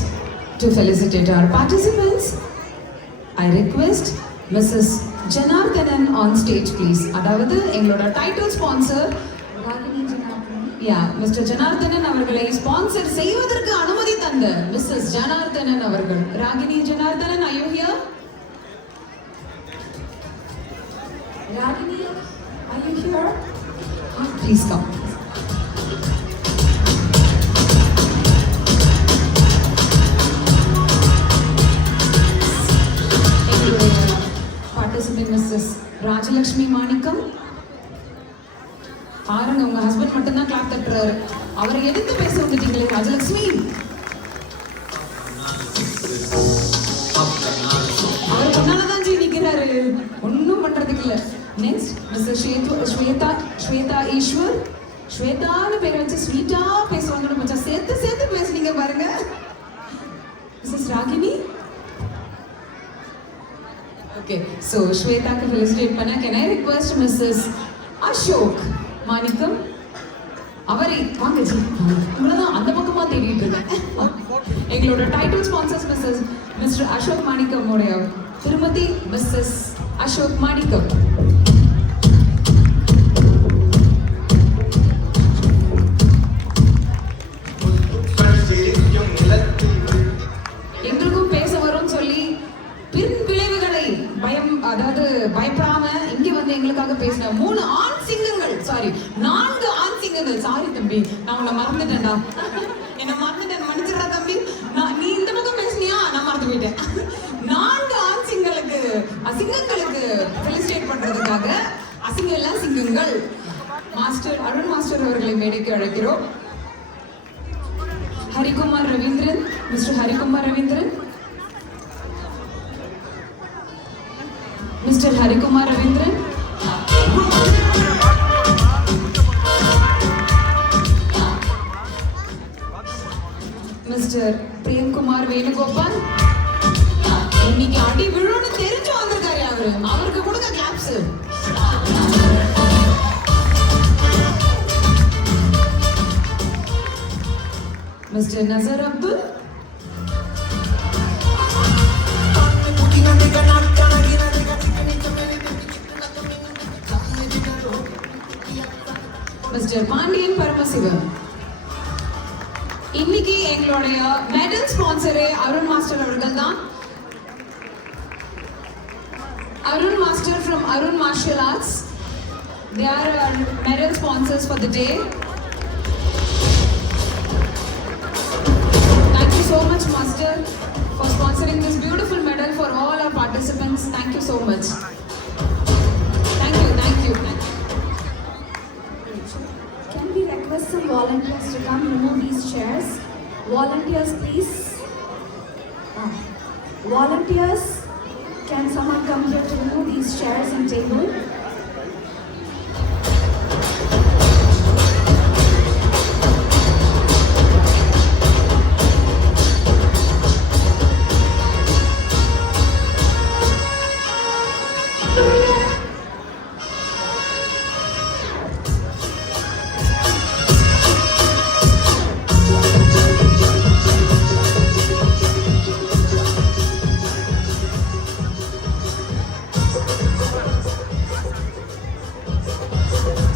to felicitate our participants, I request Mrs. Janardhanan on stage, please. அதாவது எங்களோட title sponsor Ragini Janardhanan. Mister Janardhanan அவர்களை ஸ்பான்சர் செய்வதற்கு அனுமதி தந்த மிஸ்ஸஸ் ஜனார்தனன் அவர்கள். Ragini Janardhanan, are you here? Ragini, are you here? Please come. Participant Mrs. Rajalakshmi மாணிக்கம். பாருங்க, உங்க ஹஸ்பண்ட் மட்டும் தான் கிளாப் தட்டுறாரு. அவரை எதிர்த்து பேச வந்துட்டீங்களே ராஜலட்சுமி. அவர் பொண்ணாலதான் நிக்கிறாரு, ஒன்னும் பண்றதுக்கு இல்ல. Next Mrs Swetha Eswar. ஸ்வேதான்னு பேரை வச்சு ஸ்வீட்டா பேசுவாங்கன்னு மச்சா சேர்த்து பேசுனீங்க பாருங்க. மிஸ்ஸஸ் ராகினி. ஓகே, சோ ஸ்வேதாக்கு ஃபெலிசிட்டேட் பண்ண can I request Mrs Ashok Manickam அவரை வாங்க ஜி, உங்களதான் அந்த பக்கமா தேடிட்டு இருக்கேன். எங்களோட title sponsors Mr Ashok Manickam உடைய திருமதி மிஸ்ஸஸ் அசோக் மாணிக்கம். எங்களுக்கும் பேச வரும் சொல்லி பின் விளைவுகளை பயப்படாம இங்க வந்து எங்களுக்காக பேசின 4 ஆண் சிங்கங்கள், சாரி தம்பி, நான் உன்னை மறந்துட்டேன்டா, என்ன மறந்துட்டேன், மன்னிச்சிடா தம்பி. நீ இந்த பக்கம் பேசுனியா, நான் மறந்து போயிட்டேன். 4 ஆண் சிங்கங்களுக்கு ஃபெலிசிட்டேட் பண்றதுக்காக சிங்கங்கள் மாஸ்டர் அருண் மாஸ்டர் அவர்களை மேடைக்கு அழைக்கிறோம். Harikumar Raveendran, mister Harikumar Raveendran. Mister Harikumar Raveendran. Mister Premkumar Venugopal. இன்னைக்கு அடி விழுன்னு தெரிஞ்சு வந்திருக்காரு அவருக்கு கொடுங்க claps. Mister Nasar Abdul. Mister Pandian Paramasivam. இன்னைக்கு எங்களுடைய மெடல் ஸ்பான்சரே அருண் மாஸ்டர் அவர்கள் தான். Arun master from Arun Martial Arts. They are our medal sponsors for the day. Thank you so much, Master, for sponsoring this beautiful medal for all our participants. Thank you so much. Thank you. Can we request some volunteers to come remove these chairs? Volunteers, please. Volunteers, can someone come here to remove these chairs and table?